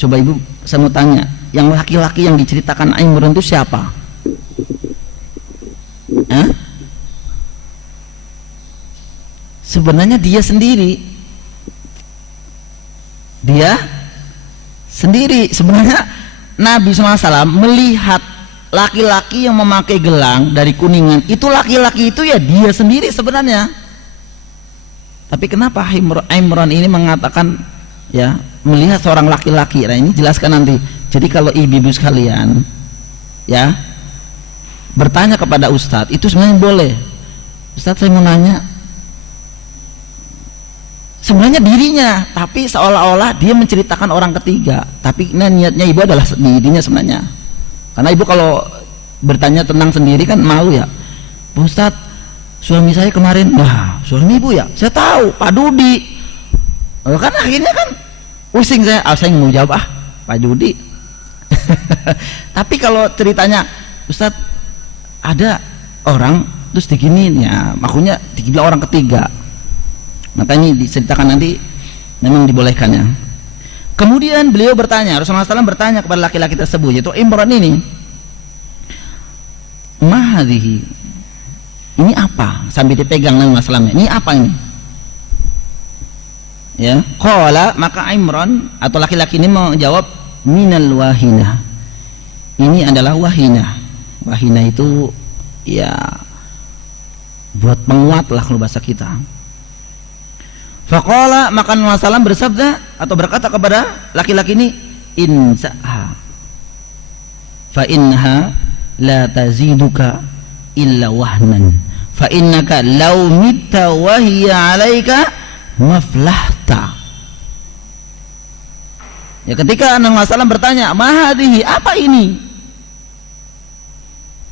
Coba ibu, saya mau tanya, yang laki-laki yang diceritakan Imran itu siapa? Sebenarnya dia sendiri. Sebenarnya Nabi SAW melihat laki-laki yang memakai gelang dari kuningan, itu laki-laki itu ya dia sendiri sebenarnya. Tapi kenapa Imran ini mengatakan ya melihat seorang laki-laki? Nah ini jelaskan nanti. Jadi kalau ibu-ibu sekalian ya bertanya kepada Ustadz, itu sebenarnya boleh. Ustadz, saya mau nanya, sebenarnya dirinya, tapi seolah-olah dia menceritakan orang ketiga, tapi niatnya ibu adalah dirinya sebenarnya. Karena ibu kalau bertanya tenang sendiri kan malu ya. Pak Ustadz, suami saya kemarin, wah suami ibu ya, saya tahu Pak Dudi. Kan akhirnya kan pusing saya mau jawab Pak Dudi. Tapi kalau ceritanya, Ustadz ada orang terus diginiin ya, makanya dibilang orang ketiga. Maka ini diceritakan nanti memang dibolehkan ya. Kemudian beliau bertanya, Rasulullah SAW bertanya kepada laki-laki tersebut, yaitu Imran ini, mahadhihi, ini apa? Sambil dipegang Nabi Muhammad, ini apa ini? Ya, qala, maka Imran atau laki-laki ini menjawab, minal wahina. Ini adalah wahina. Wahina itu ya buat penguat lah kalau bahasa kita. Faqala, maka Nabi SAW bersabda atau berkata kepada laki-laki ini, insaha fa innaha la taziduka illa wahnan fa innaka law mitta wa hiya 'alaika maflahta. Ya, ketika Nabi SAW bertanya, mahadhihi, apa ini?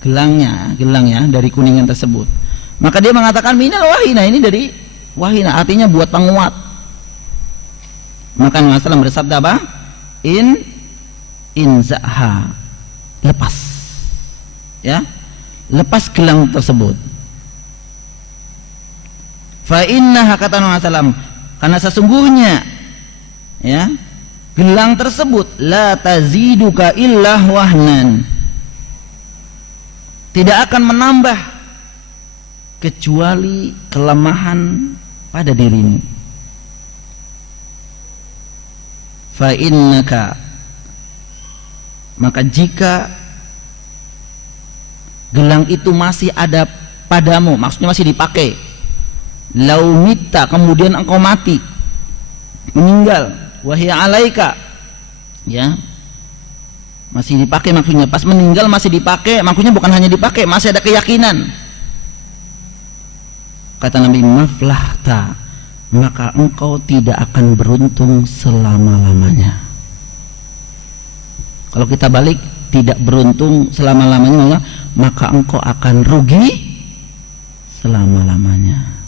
Gelangnya dari kuningan tersebut. Maka dia mengatakan minal wahina, ini dari wahina, artinya buat penguat. Maka Nabi SAW bersabda apa? Inzaha, lepas. Ya, lepas gelang tersebut. Fa innaha, kata Nabi SAW, karena sesungguhnya ya gelang tersebut la taziduka illa wahnan, tidak akan menambah kecuali kelemahan pada dirimu. Fa innaka, maka jika gelang itu masih ada padamu, maksudnya masih dipakai, laumita, kemudian engkau mati, meninggal, wahya alaika, ya masih dipakai, maksudnya pas meninggal masih dipakai, maksudnya bukan hanya dipakai, masih ada keyakinan. Kata Nabi, maflahta, maka engkau tidak akan beruntung selama-lamanya. Kalau kita balik, tidak beruntung selama-lamanya, maka engkau akan rugi selama-lamanya.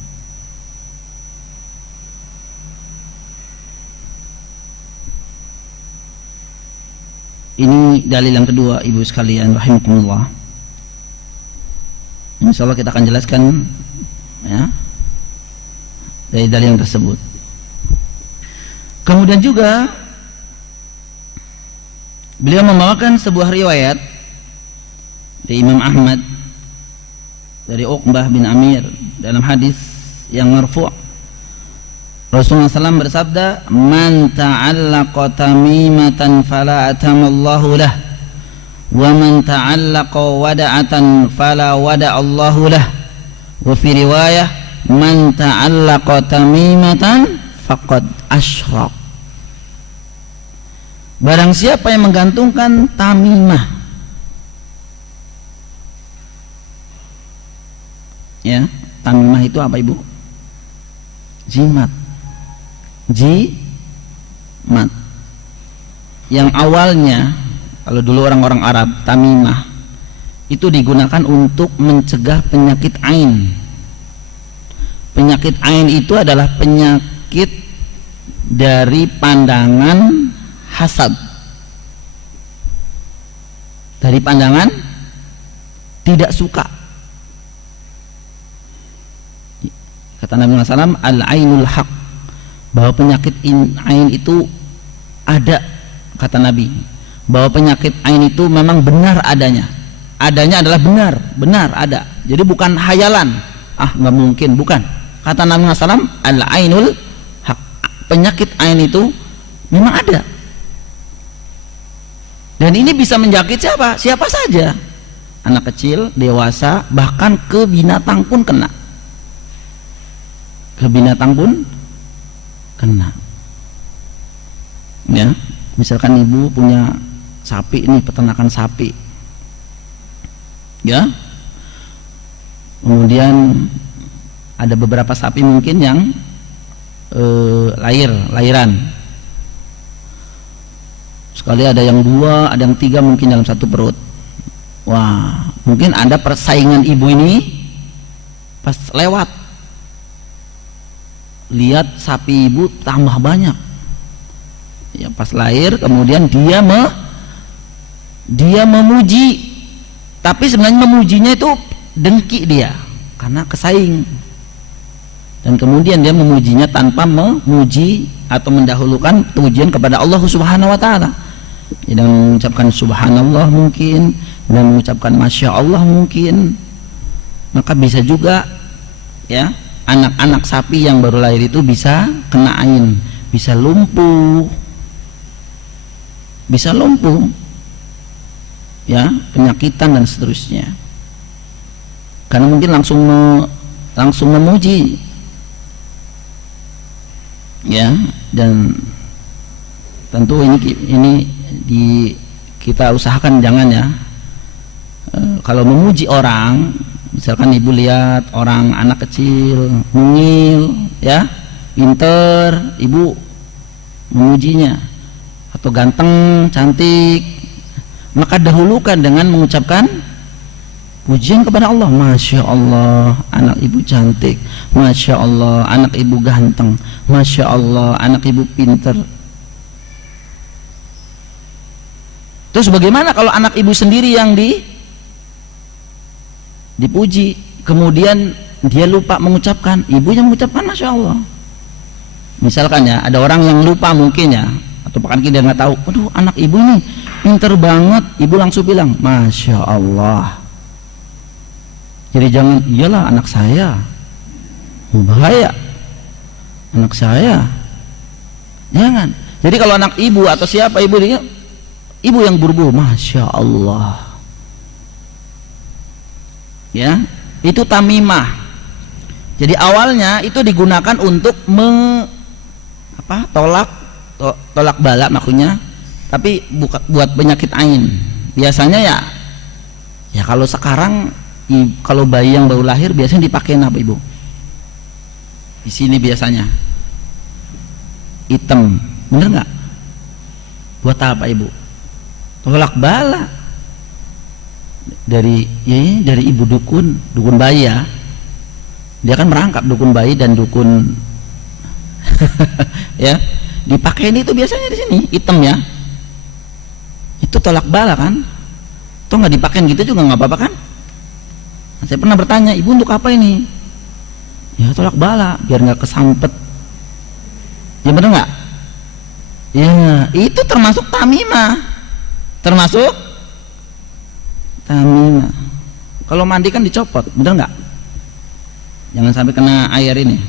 Ini dalil yang kedua, ibu sekalian rahimakumullah. Insyaallah kita akan jelaskan ya dari dalil yang tersebut. Kemudian juga beliau membawakan sebuah riwayat dari Imam Ahmad dari Uqbah bin Amir dalam hadis yang marfu'. Rasulullah SAW bersabda, man ta'allaqa tamimatan fala atamallahu lah, wa man ta'allaqa wada'atan fala wada'allahu lah, wa fi riwayah man ta'allaqa tamimatan faqad asyraq. Barang siapa yang menggantungkan tamimah, ya, tamimah itu apa ibu? Jimat. Jimat yang awalnya, kalau dulu orang-orang Arab, tamimah itu digunakan untuk mencegah penyakit ain. Penyakit ain itu adalah penyakit dari pandangan hasad, dari pandangan tidak suka. Kata Nabi SAW, al-ainul haq, bahwa penyakit ain itu ada, kata Nabi, bahwa penyakit ain itu memang benar adanya adalah benar ada, jadi bukan hayalan, nggak mungkin, bukan. Kata Nabi SAW, al-ainul haq, penyakit ain itu memang ada, dan ini bisa menjangkit siapa saja, anak kecil, dewasa, bahkan ke binatang pun kena, ya. Misalkan ibu punya sapi nih, peternakan sapi, ya, kemudian ada beberapa sapi mungkin yang lahiran. Sekali ada yang 2, ada yang 3 mungkin dalam satu perut. Wah, mungkin ada persaingan ibu ini pas lewat, lihat sapi ibu tambah banyak. Ya pas lahir kemudian dia memuji, tapi sebenarnya memujinya itu dengki dia karena kesaing. Dan kemudian dia memujinya tanpa memuji atau mendahulukan pujian kepada Allah Subhanahu wa taala. Dan mengucapkan subhanallah mungkin, dan mengucapkan masya Allah mungkin. Maka bisa juga ya, anak-anak sapi yang baru lahir itu bisa kena ain, bisa lumpuh ya, penyakitan dan seterusnya, karena mungkin langsung memuji ya. Dan tentu ini kita usahakan jangan ya, kalau memuji orang, misalkan ibu lihat orang anak kecil mungil ya, pinter, ibu memujinya, atau ganteng, cantik, maka dahulukan dengan mengucapkan pujian kepada Allah. Masya Allah, anak ibu cantik. Masya Allah, anak ibu ganteng. Masya Allah, anak ibu pinter. Terus bagaimana kalau anak ibu sendiri yang dipuji, kemudian dia lupa mengucapkan, ibunya mengucapkan Masya Allah. Misalkan ya, ada orang yang lupa mungkin ya, atau bahkan dia nggak tahu, aduh anak ibu ini pinter banget, ibu langsung bilang Masya Allah. Jadi jangan, iyalah anak saya, bahaya anak saya, jangan. Jadi kalau anak ibu atau siapa ibu dia, ibu yang buru-buru Masya Allah ya, itu tamimah. Jadi awalnya itu digunakan untuk tolak bala maksudnya, tapi buat penyakit ain. Biasanya ya kalau sekarang kalau bayi yang baru lahir biasanya dipakai apa ibu? Di sini biasanya hitam, bener nggak? Buat apa ibu? Tolak bala. Dari ibu dukun bayi ya, dia kan merangkap dukun bayi dan dukun ya, dipakai ini tuh biasanya di sini hitam ya, itu tolak bala kan. Tuh nggak dipakai gitu juga nggak apa-apa kan. Nah, saya pernah bertanya, ibu untuk apa ini? Ya tolak bala biar nggak kesampet. Ya bener nggak? Ya itu termasuk tamimah. Kalau mandi kan dicopot, bener nggak? Jangan sampai kena air ini.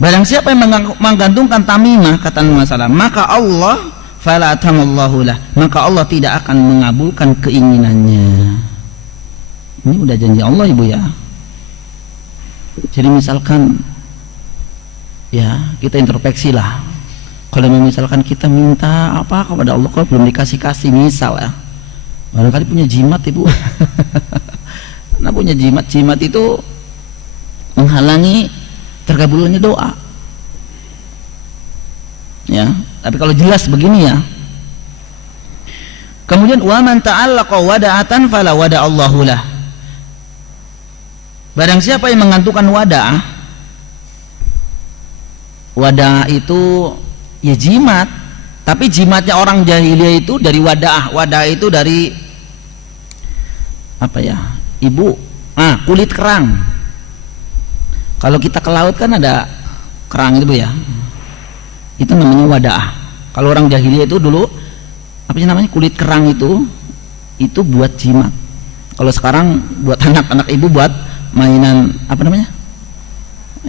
Barang siapa yang menggantungkan tamimah, kata Nabi SAW, maka Allah fala atamallahu lah, maka Allah tidak akan mengabulkan keinginannya. Ini udah janji Allah ibu ya. Jadi misalkan ya kita introspeksi lah. Kalau misalkan kita minta apa kepada Allah kalau belum dikasih misal ya, barangkali punya jimat ibu. Nah punya jimat itu menghalangi terkabulnya doa ya. Tapi kalau jelas begini ya, kemudian wa man ta'allaqa wada'atan fala wada Allahu lah, barang siapa yang menggantungkan wadah itu ya jimat, tapi jimatnya orang jahiliyah itu dari wadah itu dari apa ya ibu, kulit kerang. Kalau kita ke laut kan ada kerang itu ya, itu namanya wadah. Kalau orang jahiliyah itu dulu apa sih namanya, kulit kerang itu buat jimat. Kalau sekarang buat anak-anak ibu buat mainan apa namanya,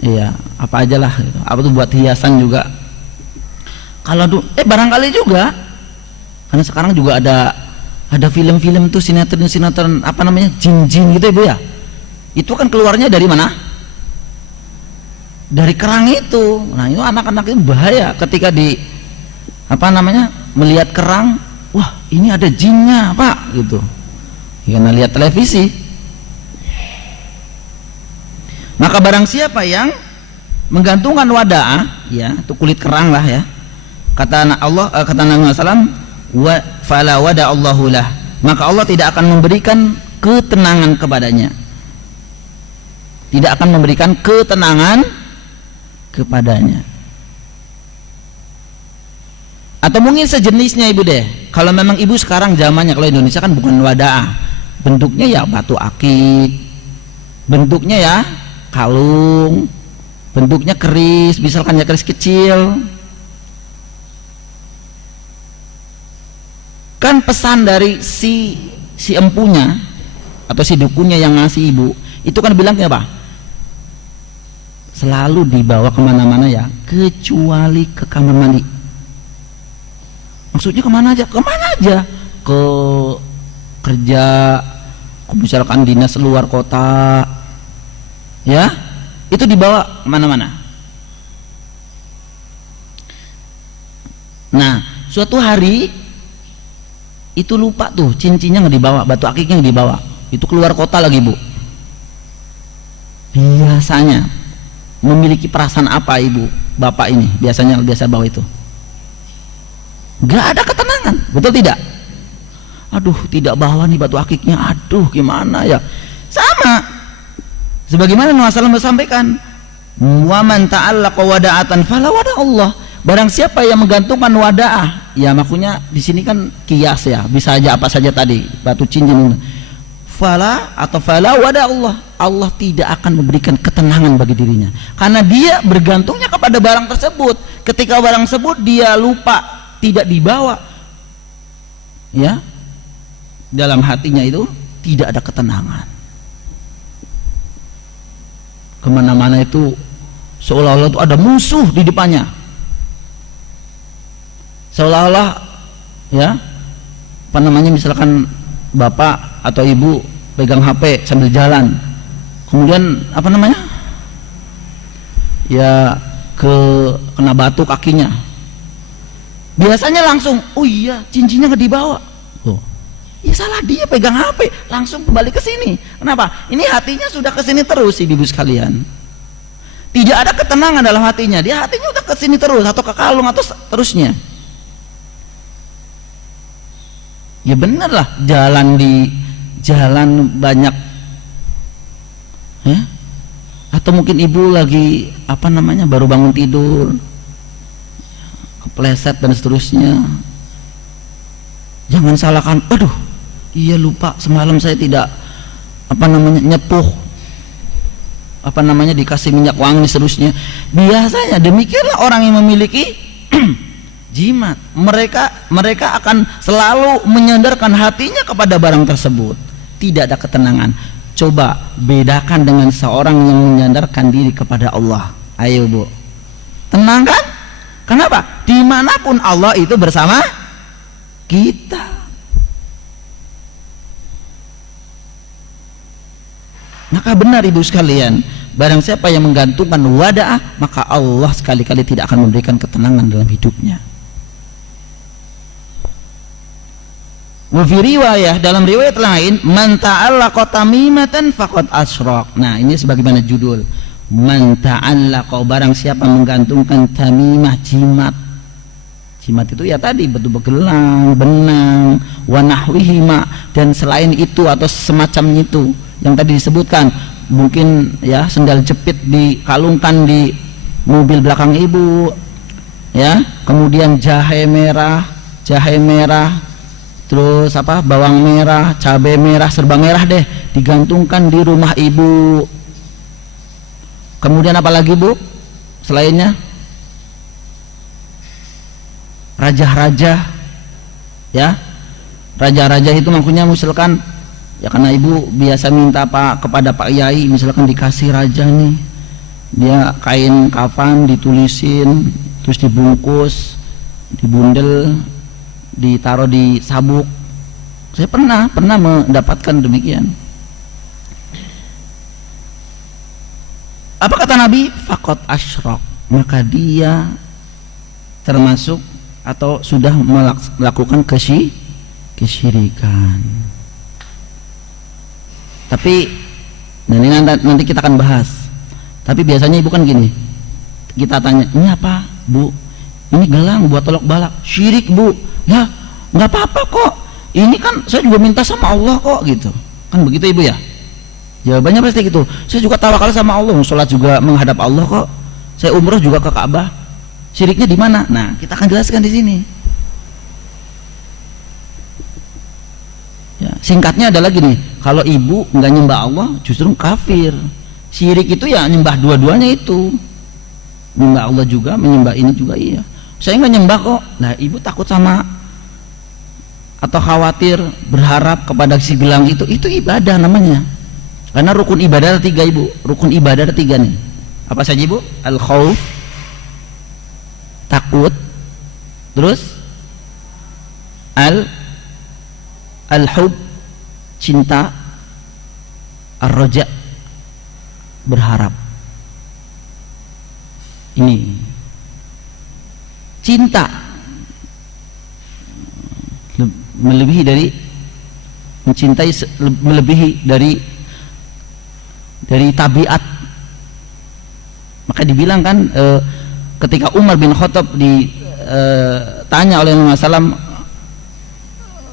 iya apa aja lah gitu. Apa tuh buat hiasan juga. Kalau barangkali juga karena sekarang juga ada film-film tuh, sinetron apa namanya, jin-jin gitu ibu ya, itu kan keluarnya dari mana? Dari kerang itu. Nah itu anak-anak itu bahaya ketika melihat kerang, wah ini ada jinnya pak gitu, karena lihat televisi. Maka barang siapa yang menggantungkan wada'ah, ya, itu kulit kerang lah ya. Kata Allah, kata Nabi SAW, wa fala wada Allahu lah, maka Allah tidak akan memberikan ketenangan kepadanya, tidak akan memberikan ketenangan kepadanya. Atau mungkin sejenisnya ibu deh, kalau memang ibu sekarang zamannya, kalau Indonesia kan bukan wada'ah, bentuknya ya batu akik, bentuknya ya kalung, bentuknya keris, misalkan ya keris kecil. Kan pesan dari si empunya atau si dukunnya yang ngasih ibu itu kan bilangnya apa? Selalu dibawa kemana-mana ya, kecuali ke kamar mandi. Maksudnya kemana aja? Kemana aja? Ke kerja, misalkan dinas luar kota, ya, itu dibawa kemana-mana. Nah, suatu hari itu lupa tuh, cincinnya nggak dibawa, batu akiknya nggak dibawa, itu keluar kota lagi bu. Biasanya memiliki perasaan apa ibu bapak ini biasanya biasa bawa itu? Nggak ada ketenangan, betul tidak? Aduh, tidak bawa nih batu akiknya, aduh gimana ya. Sama sebagaimana Nabi SAW sampaikan, wa man ta'allaqa wada'atan fala wada Allah, barang siapa yang menggantungkan wada'ah, ya maksudnya di sini kan kias ya, bisa aja apa saja tadi, batu cincin, fala atau fala wada Allah, Allah tidak akan memberikan ketenangan bagi dirinya karena dia bergantungnya kepada barang tersebut. Ketika barang tersebut dia lupa, tidak dibawa, ya, dalam hatinya itu tidak ada ketenangan. Kemana-mana itu seolah-olah itu ada musuh di depannya, seolah-olah ya, apa namanya, misalkan bapak atau ibu pegang HP sambil jalan, kemudian apa namanya ya, kena batu kakinya, biasanya langsung, oh iya cincinnya nggak dibawa, oh ya salah dia pegang HP, langsung kembali ke sini. Kenapa? Ini hatinya sudah ke sini terus ibu sekalian, tidak ada ketenangan dalam hatinya, dia hatinya udah ke sini terus, atau ke kalung atau terusnya. Ya bener lah, jalan banyak ya? Atau mungkin ibu lagi apa namanya baru bangun tidur, kepleset dan seterusnya. Jangan salahkan, aduh iya lupa semalam saya tidak apa namanya nyepuh, apa namanya dikasih minyak wangi seterusnya. Biasanya demikianlah orang yang memiliki jimat, mereka akan selalu menyandarkan hatinya kepada barang tersebut, tidak ada ketenangan. Coba bedakan dengan seorang yang menyandarkan diri kepada Allah. Ayo bu, tenang kan? Kenapa? Dimanapun Allah itu bersama kita. Maka benar ibu sekalian, barang siapa yang menggantungkan wada'ah, maka Allah sekali-kali tidak akan memberikan ketenangan dalam hidupnya. Wa fi riwayah, dalam riwayat lain, man ta'allaqa tamimatan faqad asyraq. Nah, ini sebagaimana judul, man ta'allaqa, barang siapa menggantungkan tamimah, jimat. Jimat itu ya tadi betul gelang, benang, wa nahwihima, dan selain itu atau semacam itu yang tadi disebutkan, mungkin ya sendal jepit dikalungkan di mobil belakang ibu, ya, kemudian jahe merah, terus apa, bawang merah, cabai merah, serba merah deh digantungkan di rumah ibu. Kemudian apa lagi bu selainnya? Raja-raja, ya, raja-raja itu maksudnya misalkan ya, karena ibu biasa minta kepada Pak Yai, misalkan dikasih raja nih, dia kain kafan ditulisin, terus dibungkus, dibundel, ditaruh di sabuk. Saya pernah mendapatkan demikian. Apa kata Nabi? Faqad asyraq, maka dia termasuk atau sudah melakukan kesyirikan. Tapi nanti kita akan bahas. Tapi biasanya ibu kan gini, kita tanya, ini apa Bu? Ini gelang buat tolak balak. Syirik Bu. Ya nggak apa-apa kok, ini kan saya juga minta sama Allah kok, gitu kan, begitu Ibu ya? Jawabannya pasti gitu, saya juga tawakal sama Allah, sholat juga menghadap Allah kok, saya umroh juga ke Ka'bah. Syiriknya di mana? Nah, kita akan jelaskan di sini. Ya, singkatnya adalah gini, kalau ibu nggak nyembah Allah justru kafir. Syirik itu ya nyembah dua-duanya itu, nyembah Allah juga, menyembah ini juga. Iya, saya nggak nyembah kok. Nah, ibu takut sama atau khawatir berharap kepada si gelang itu ibadah namanya. Karena rukun ibadah ada 3 Ibu, rukun ibadah ada 3 nih. Apa saja Ibu? Al-khauf, takut, terus al-hub, cinta, ar-raja, berharap. Ini cinta melebihi dari mencintai, melebihi dari tabiat. Maka dibilang kan ketika Umar bin Khattab ditanya oleh Nabi SAW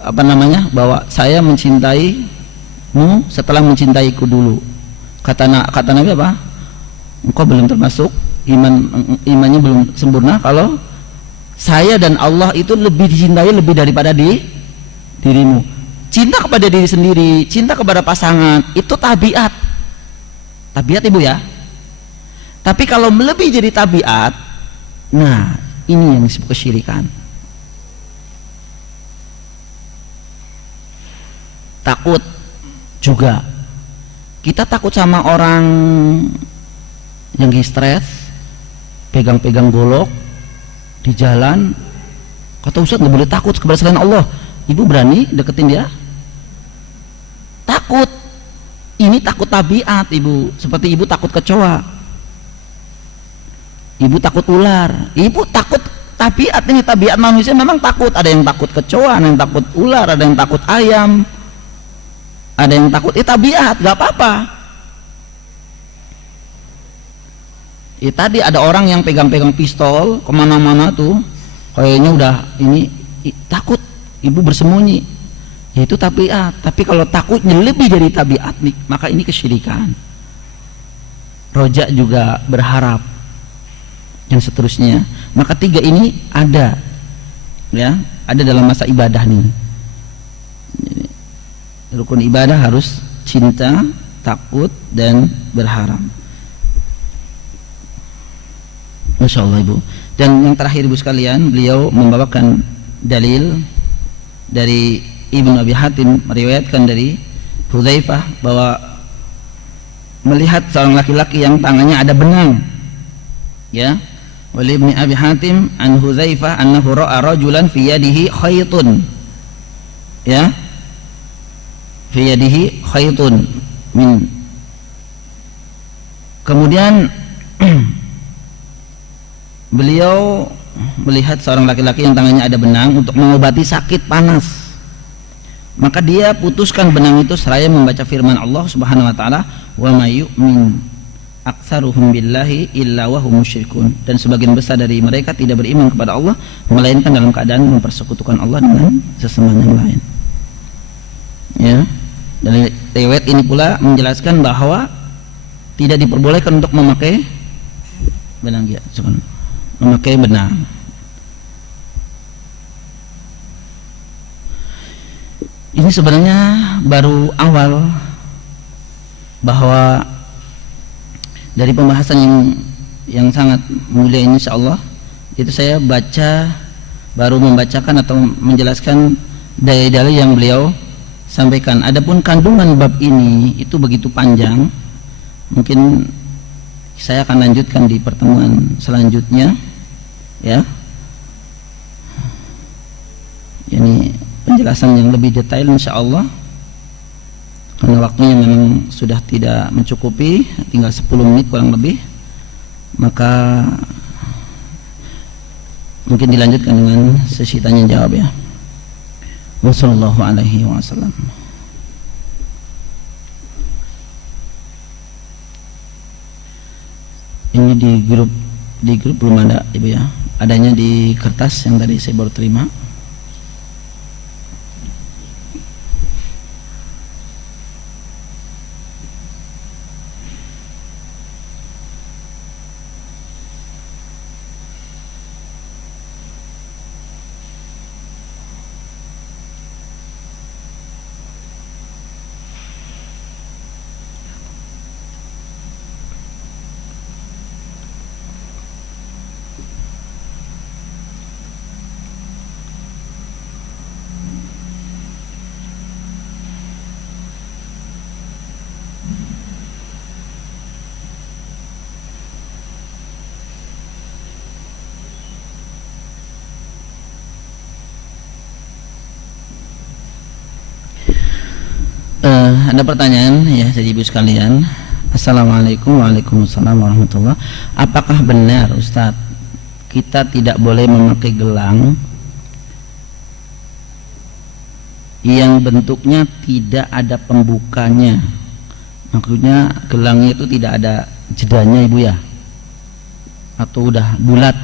apa namanya, bahwa saya mencintaimu setelah mencintaiku dulu. Kata Nabi apa? Engkau belum termasuk imannya belum sempurna kalau saya dan Allah itu lebih dicintai lebih daripada dirimu. Cinta kepada diri sendiri, cinta kepada pasangan itu tabiat Ibu ya. Tapi kalau melebihi jadi tabiat, nah ini yang disebut kesyirikan. Takut juga, kita takut sama orang yang stres, pegang-pegang golok di jalan. Kata Ustaz nggak boleh takut kepada selain Allah. Ibu berani deketin dia? Takut. Ini takut tabiat Ibu, seperti Ibu takut kecoa, Ibu takut ular, Ibu takut tabiat. Ini tabiat manusia memang takut. Ada yang takut kecoa, ada yang takut ular, ada yang takut ayam, ada yang takut. Tabiat, gak apa-apa. Tadi ada orang yang pegang-pegang pistol kemana-mana tuh, kayaknya udah ini takut. Ibu bersembunyi, yaitu tabiat. Tapi kalau takutnya lebih dari tabiat, maka ini kesyirikan. Roja juga berharap, dan seterusnya. Maka 3 ini ada, ya, ada dalam masa ibadah nih. Rukun ibadah harus cinta, takut, dan berharap. Masya Allah Ibu. Dan yang terakhir Ibu sekalian, beliau membawakan dalil dari Ibnu Abi Hatim, meriwayatkan dari Hudzaifah bahwa melihat seorang laki-laki yang tangannya ada benang, ya. Wali Ibnu Abi Hatim an Hudzaifah annahu ra'a rajulan fi yadihi khaytun, ya, fi yadihi khaytun min. Kemudian beliau melihat seorang laki-laki yang tangannya ada benang untuk mengobati sakit panas. Maka dia putuskan benang itu seraya membaca firman Allah Subhanahu wa taala, "Wa may yu'min aktsaruhum billahi illa wa hum musyrikun." Dan sebagian besar dari mereka tidak beriman kepada Allah melainkan dalam keadaan mempersekutukan Allah dengan sesembahan yang lain. Ya. Dan riwayat ini pula menjelaskan bahwa tidak diperbolehkan untuk memakai benang, ya, memakai benang. Ini sebenarnya baru awal bahwa dari pembahasan yang sangat mulia ini, insyaallah itu saya baru membacakan atau menjelaskan dalil-dalil yang beliau sampaikan. Adapun kandungan bab ini itu begitu panjang, mungkin saya akan lanjutkan di pertemuan selanjutnya, ya. Ini penjelasan yang lebih detail insyaallah, karena waktunya memang sudah tidak mencukupi, tinggal 10 menit kurang lebih, maka mungkin dilanjutkan dengan sesi tanya jawab, ya. Wassallallahu alaihi wasallam. Ini di grup Di grup belum ada Ibu ya, adanya di kertas yang tadi saya baru terima. Ada pertanyaan ya jadi ibu sekalian. Assalamualaikum. Waalaikumsalam warahmatullah. Apakah benar Ustadz kita tidak boleh memakai gelang yang bentuknya tidak ada pembukanya? Maksudnya gelangnya itu tidak ada jedanya Ibu ya, atau udah bulat,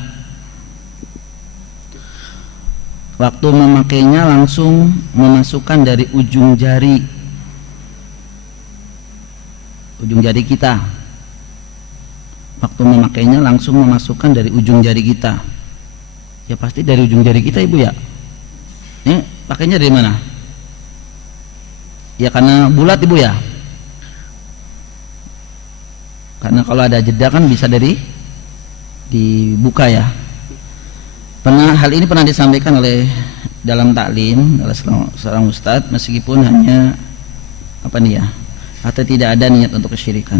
waktu memakainya langsung memasukkan dari ujung jari kita, waktu memakainya langsung memasukkan dari ujung jari kita. Ya pasti dari ujung jari kita Ibu ya. Ini pakainya dari mana? Ya karena bulat Ibu ya, karena kalau ada jeda kan bisa dari dibuka ya. Hal ini pernah disampaikan oleh dalam taklim oleh seorang ustadz, meskipun hanya apa nih ya, atau tidak ada niat untuk kesyirikan.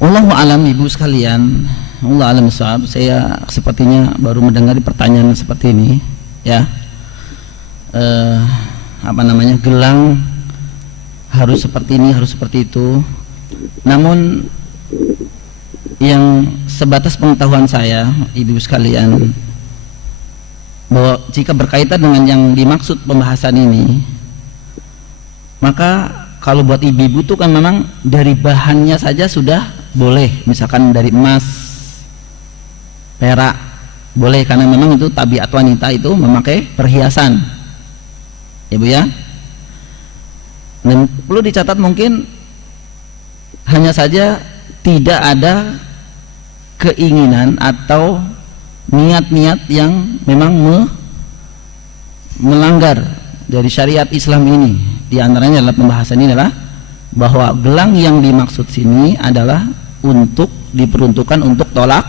Wallahu alam Ibu sekalian, Allah alam shawab. Saya sepertinya baru mendengar pertanyaan seperti ini ya. Gelang harus seperti ini, harus seperti itu. Namun yang sebatas pengetahuan saya Ibu sekalian, bahwa jika berkaitan dengan yang dimaksud pembahasan ini, maka kalau buat ibu-ibu tuh kan memang dari bahannya saja sudah boleh, misalkan dari emas, perak boleh, karena memang itu tabiat wanita itu memakai perhiasan Ibu ya. Dan perlu dicatat mungkin hanya saja tidak ada keinginan atau niat-niat yang memang melanggar dari syariat Islam ini. Di antaranya adalah pembahasan ini adalah bahwa gelang yang dimaksud sini adalah untuk diperuntukkan untuk tolak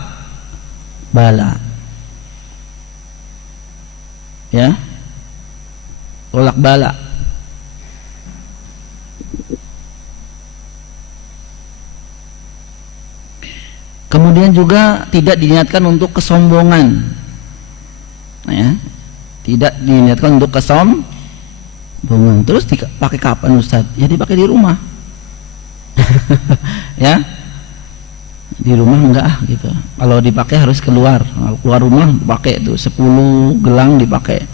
bala. Ya. Tolak bala. Kemudian juga tidak diniatkan untuk kesombongan. Nah, ya. Tidak diniatkan untuk kesombongan. Terus dipakai kapan Ustaz? Ya dipakai di rumah. Ya. Di rumah enggak gitu. Kalau dipakai harus keluar. Kalau keluar rumah pakai itu 10 gelang dipakai.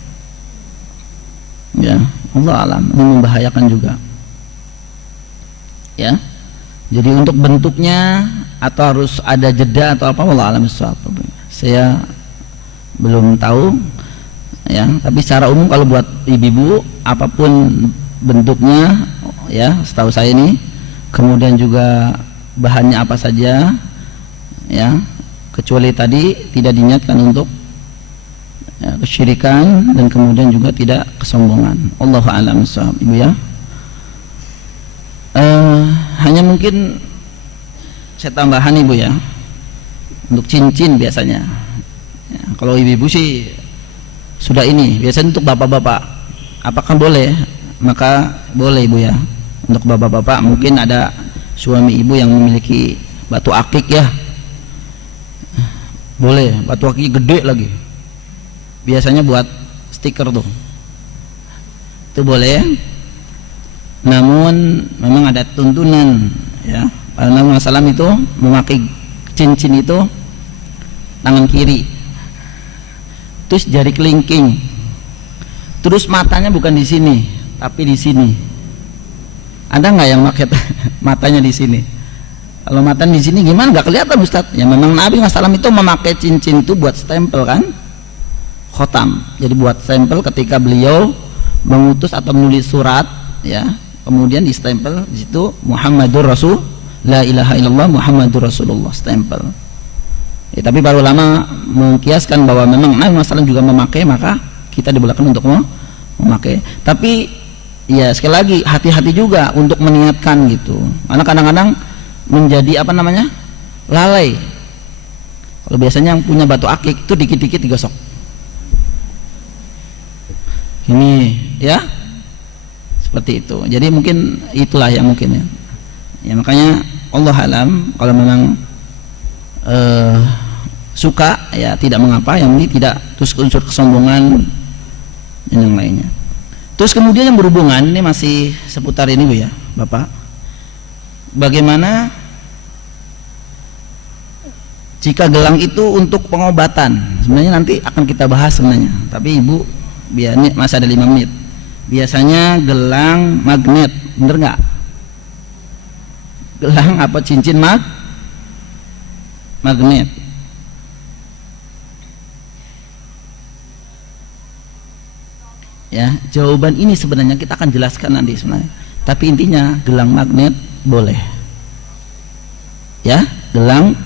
Ya, Allah alam, ini membahayakan juga. Ya. Jadi untuk bentuknya atau harus ada jeda atau apa, Allah alam sesuatu. Saya belum tahu. Ya, tapi secara umum kalau buat ibu-ibu apapun bentuknya ya, setahu saya ini, kemudian juga bahannya apa saja ya, kecuali tadi tidak diniatkan untuk ya, kesyirikan, dan kemudian juga tidak kesombongan. Allahu a'lam bishawab Ibu ya. Hanya mungkin saya tambahan Ibu ya, untuk cincin biasanya ya, kalau ibu-ibu sih sudah ini, biasanya untuk bapak-bapak apakah boleh? Maka boleh Ibu ya. Untuk bapak-bapak mungkin ada suami ibu yang memiliki batu akik ya, boleh, batu akik gede lagi, biasanya buat stiker tuh, itu boleh. Namun memang ada tuntunan ya, Nabi SAW itu memakai cincin itu tangan kiri, terus jari kelingking, terus matanya bukan di sini tapi di sini. Ada nggak yang pakai matanya di sini? Kalau matan di sini gimana? Nggak kelihatan Ustadz. Ya memang Nabi SAW itu memakai cincin itu buat stempel kan, khotam. Jadi buat stempel ketika beliau mengutus atau menulis surat, ya. Kemudian di stempel di situ Muhammadur Rasul, la ilaha illallah Muhammadur Rasulullah, stempel. Ya, tapi para ulama mengkiaskan bahwa memang Nabi SAW juga memakai, maka kita dibolehkan untuk memakai. Tapi ya sekali lagi hati-hati juga untuk meniatkan gitu. Karena kadang-kadang menjadi apa namanya, lalai. Kalau biasanya yang punya batu akik itu dikit-dikit digosok ini ya, seperti itu. Jadi mungkin itulah yang mungkin ya makanya Allah alam, kalau memang suka ya tidak mengapa, yang ini tidak terus unsur kesombongan dan yang lainnya. Terus kemudian yang berhubungan, ini masih seputar ini Bu ya Bapak, bagaimana jika gelang itu untuk pengobatan? Sebenarnya nanti akan kita bahas sebenarnya, tapi Ibu biar ini masih ada 5 menit. Biasanya gelang magnet, bener nggak? Gelang apa cincin magnet? Ya, jawaban ini sebenarnya kita akan jelaskan nanti sebenarnya. Tapi intinya gelang magnet boleh. Ya, gelang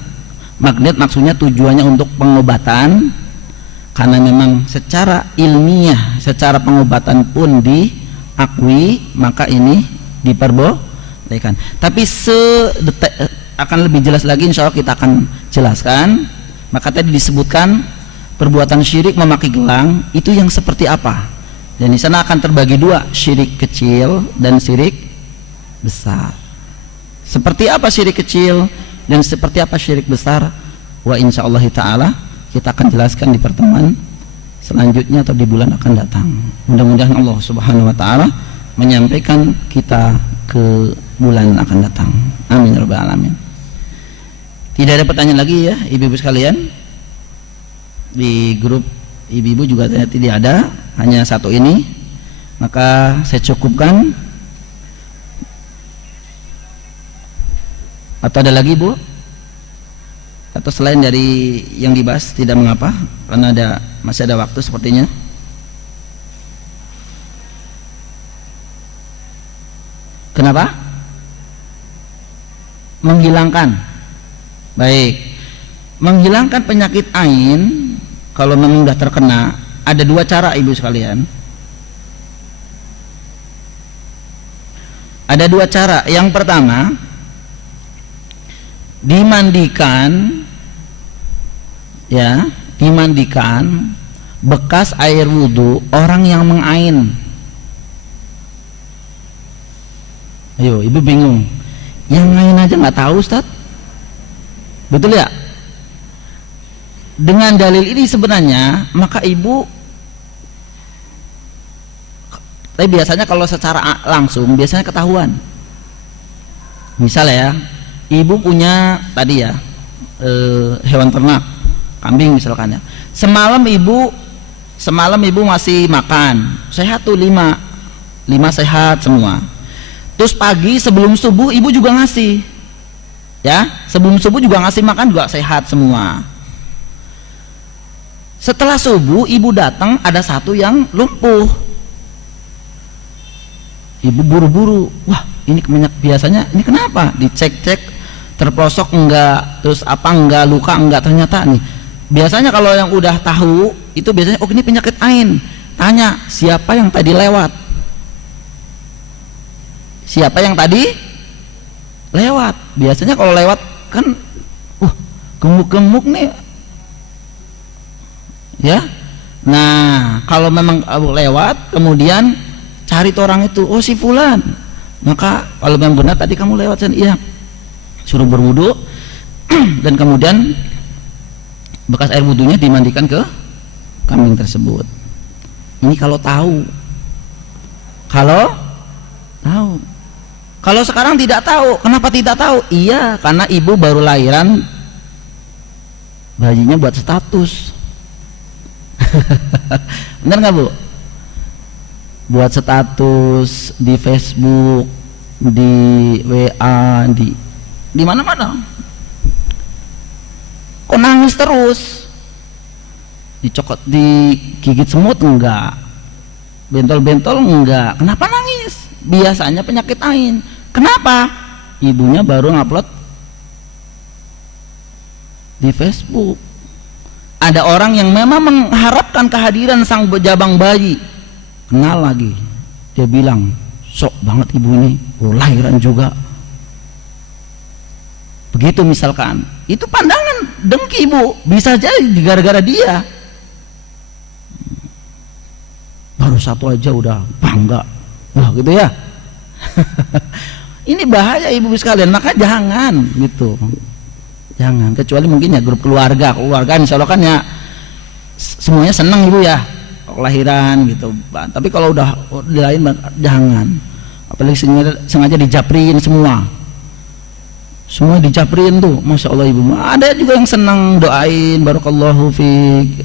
magnet maksudnya tujuannya untuk pengobatan, karena memang secara ilmiah, secara pengobatan pun diakui, maka ini diperbolehkan. Tapi akan lebih jelas lagi insya Allah kita akan jelaskan. Maka tadi disebutkan perbuatan syirik memakai gelang itu yang seperti apa. Dan di sana akan terbagi 2, syirik kecil dan syirik besar. Seperti apa syirik kecil dan seperti apa syirik besar? Wa insyaallah ta'ala kita akan jelaskan di pertemuan selanjutnya atau di bulan akan datang. Mudah-mudahan Allah Subhanahu wa taala menyampaikan kita ke bulan akan datang. Amin ya rabbal alamin. Tidak ada pertanyaan lagi ya ibu-ibu sekalian. Di grup ibu-ibu juga tidak ada, hanya satu ini. Maka saya cukupkan. Atau ada lagi Bu? Atau selain dari yang dibahas tidak mengapa, karena masih ada waktu sepertinya. Kenapa? Menghilangkan. Baik. Menghilangkan penyakit ain kalau memang sudah terkena, ada 2 cara ibu sekalian. Ada 2 cara. Yang pertama, dimandikan ya, dimandikan bekas air wudhu orang yang mengain. Ayo ibu bingung, yang ngain aja nggak tahu Ustaz, betul ya? Dengan dalil ini sebenarnya maka ibu, tapi biasanya kalau secara langsung biasanya ketahuan. Misal ya, ibu punya tadi ya hewan ternak, kambing misalkan ya. Semalam ibu masih makan, sehat tuh 5 sehat semua. Terus pagi sebelum subuh ibu juga ngasih, ya sebelum subuh juga ngasih makan, juga sehat semua. Setelah subuh ibu datang, ada 1 yang lumpuh. Ibu buru-buru, wah ini biasanya ini kenapa? Dicek-cek, terprosok enggak, terus apa enggak, luka enggak, ternyata nih. Biasanya kalau yang udah tahu itu biasanya, oh ini penyakit ain. Tanya siapa yang tadi lewat, siapa yang tadi lewat. Biasanya kalau lewat kan gemuk-gemuk nih ya. Nah kalau memang lewat kemudian cari tuh orang itu, oh si fulan, maka kalau memang benar tadi kamu lewat, iya, suruh berwudu dan kemudian bekas air wudunya dimandikan ke kambing tersebut. Ini kalau tahu. Kalau sekarang tidak tahu, kenapa tidak tahu? Iya, karena ibu baru lahiran, bayinya buat status. Benar nggak Bu? Buat status di Facebook, di WA, di di mana-mana. Kok nangis terus? Dicokot, digigit semut enggak, bentol-bentol enggak. Kenapa nangis? Biasanya penyakit ain. Kenapa? Ibunya baru ngupload di Facebook. Ada orang yang memang mengharapkan kehadiran sang jabang bayi, kenal lagi, dia bilang sok banget ibu ini, lahiran juga. Begitu misalkan, itu pandangan dengki ibu, bisa jadi gara-gara dia baru satu aja udah bangga, wah gitu ya. Ini bahaya ibu sekalian, maka jangan gitu, jangan. Kecuali mungkin ya grup keluarga insya Allah kan ya semuanya senang ibu ya kelahiran gitu. Tapi kalau udah di lain jangan, apalagi sengaja dijaprin semua dijaprin tuh, masya Allah ibu. Ada juga yang senang doain barakallahu fiik,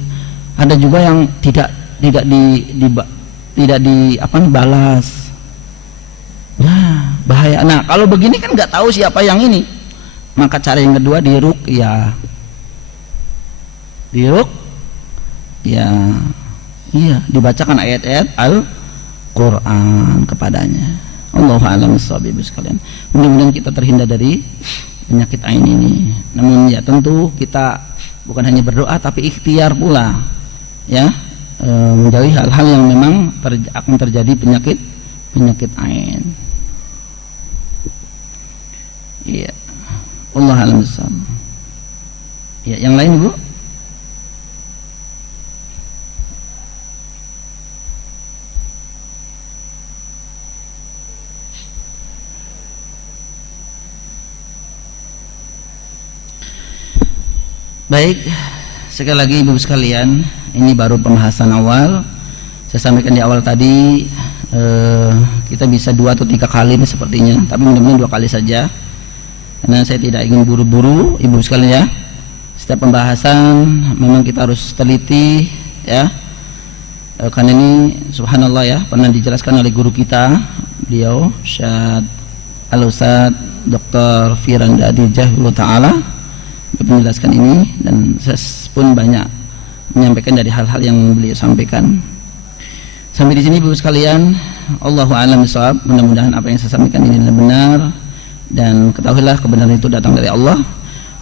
ada juga yang tidak balas. Nah bahaya. Nah kalau begini kan nggak tahu siapa yang ini, maka cara yang kedua diruqyah. Ya iya, dibacakan ayat-ayat Al-Quran kepadanya. Allahu a'lam bishawab sekalian. Mudah-mudahan kita terhindar dari penyakit ain ini. Namun ya tentu kita bukan hanya berdoa tapi ikhtiar pula ya, menjauhi hal-hal yang memang akan terjadi penyakit ain. Iya. Allahu a'lam bishawab. Ya, yang lain Bu? Baik, sekali lagi ibu sekalian, ini baru pembahasan awal. Saya sampaikan di awal tadi, kita bisa 2 atau 3 kali ini sepertinya, tapi mudah-mudahan 2 kali saja, karena saya tidak ingin buru-buru ibu sekalian ya. Setiap pembahasan memang kita harus teliti ya, karena ini subhanallah ya, pernah dijelaskan oleh guru kita, beliau Syed Al-Ustad Dr. Firanda Dijahullah Ta'ala menjelaskan ini, dan saya pun banyak menyampaikan dari hal-hal yang beliau sampaikan. Sampai di sini ibu sekalian, Allahu a'lam bishawab. Mudah-mudahan apa yang saya sampaikan ini adalah benar, dan ketahuilah kebenaran itu datang dari Allah,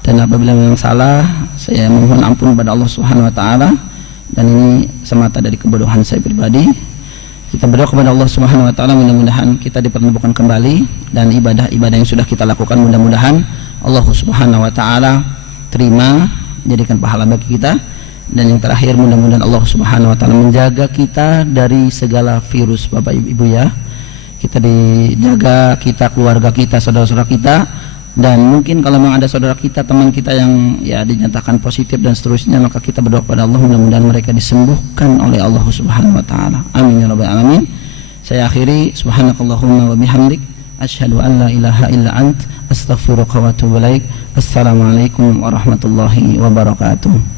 dan apabila memang salah saya mohon ampun kepada Allah Subhanahu wa taala, dan ini semata dari kebodohan saya pribadi. Kita berdoa kepada Allah Subhanahu wa taala, mudah-mudahan kita dipertemukan kembali, dan ibadah-ibadah yang sudah kita lakukan mudah-mudahan Allah Subhanahu wa taala terima, jadikan pahala bagi kita. Dan yang terakhir, mudah-mudahan Allah Subhanahu wa taala menjaga kita dari segala virus Bapak Ibu ya. Kita dijaga, kita, keluarga kita, saudara-saudara kita, dan mungkin kalau memang ada saudara kita, teman kita yang ya dinyatakan positif dan seterusnya, maka kita berdoa kepada Allah mudah-mudahan mereka disembuhkan oleh Allah Subhanahu wa taala. Amin ya rabbal alamin. Saya akhiri, subhanakallahumma wa bihamdik, asyhadu an la ilaha illa ant, astaghfiruka wa atubu ilaik. Assalamualaikum warahmatullahi wabarakatuh.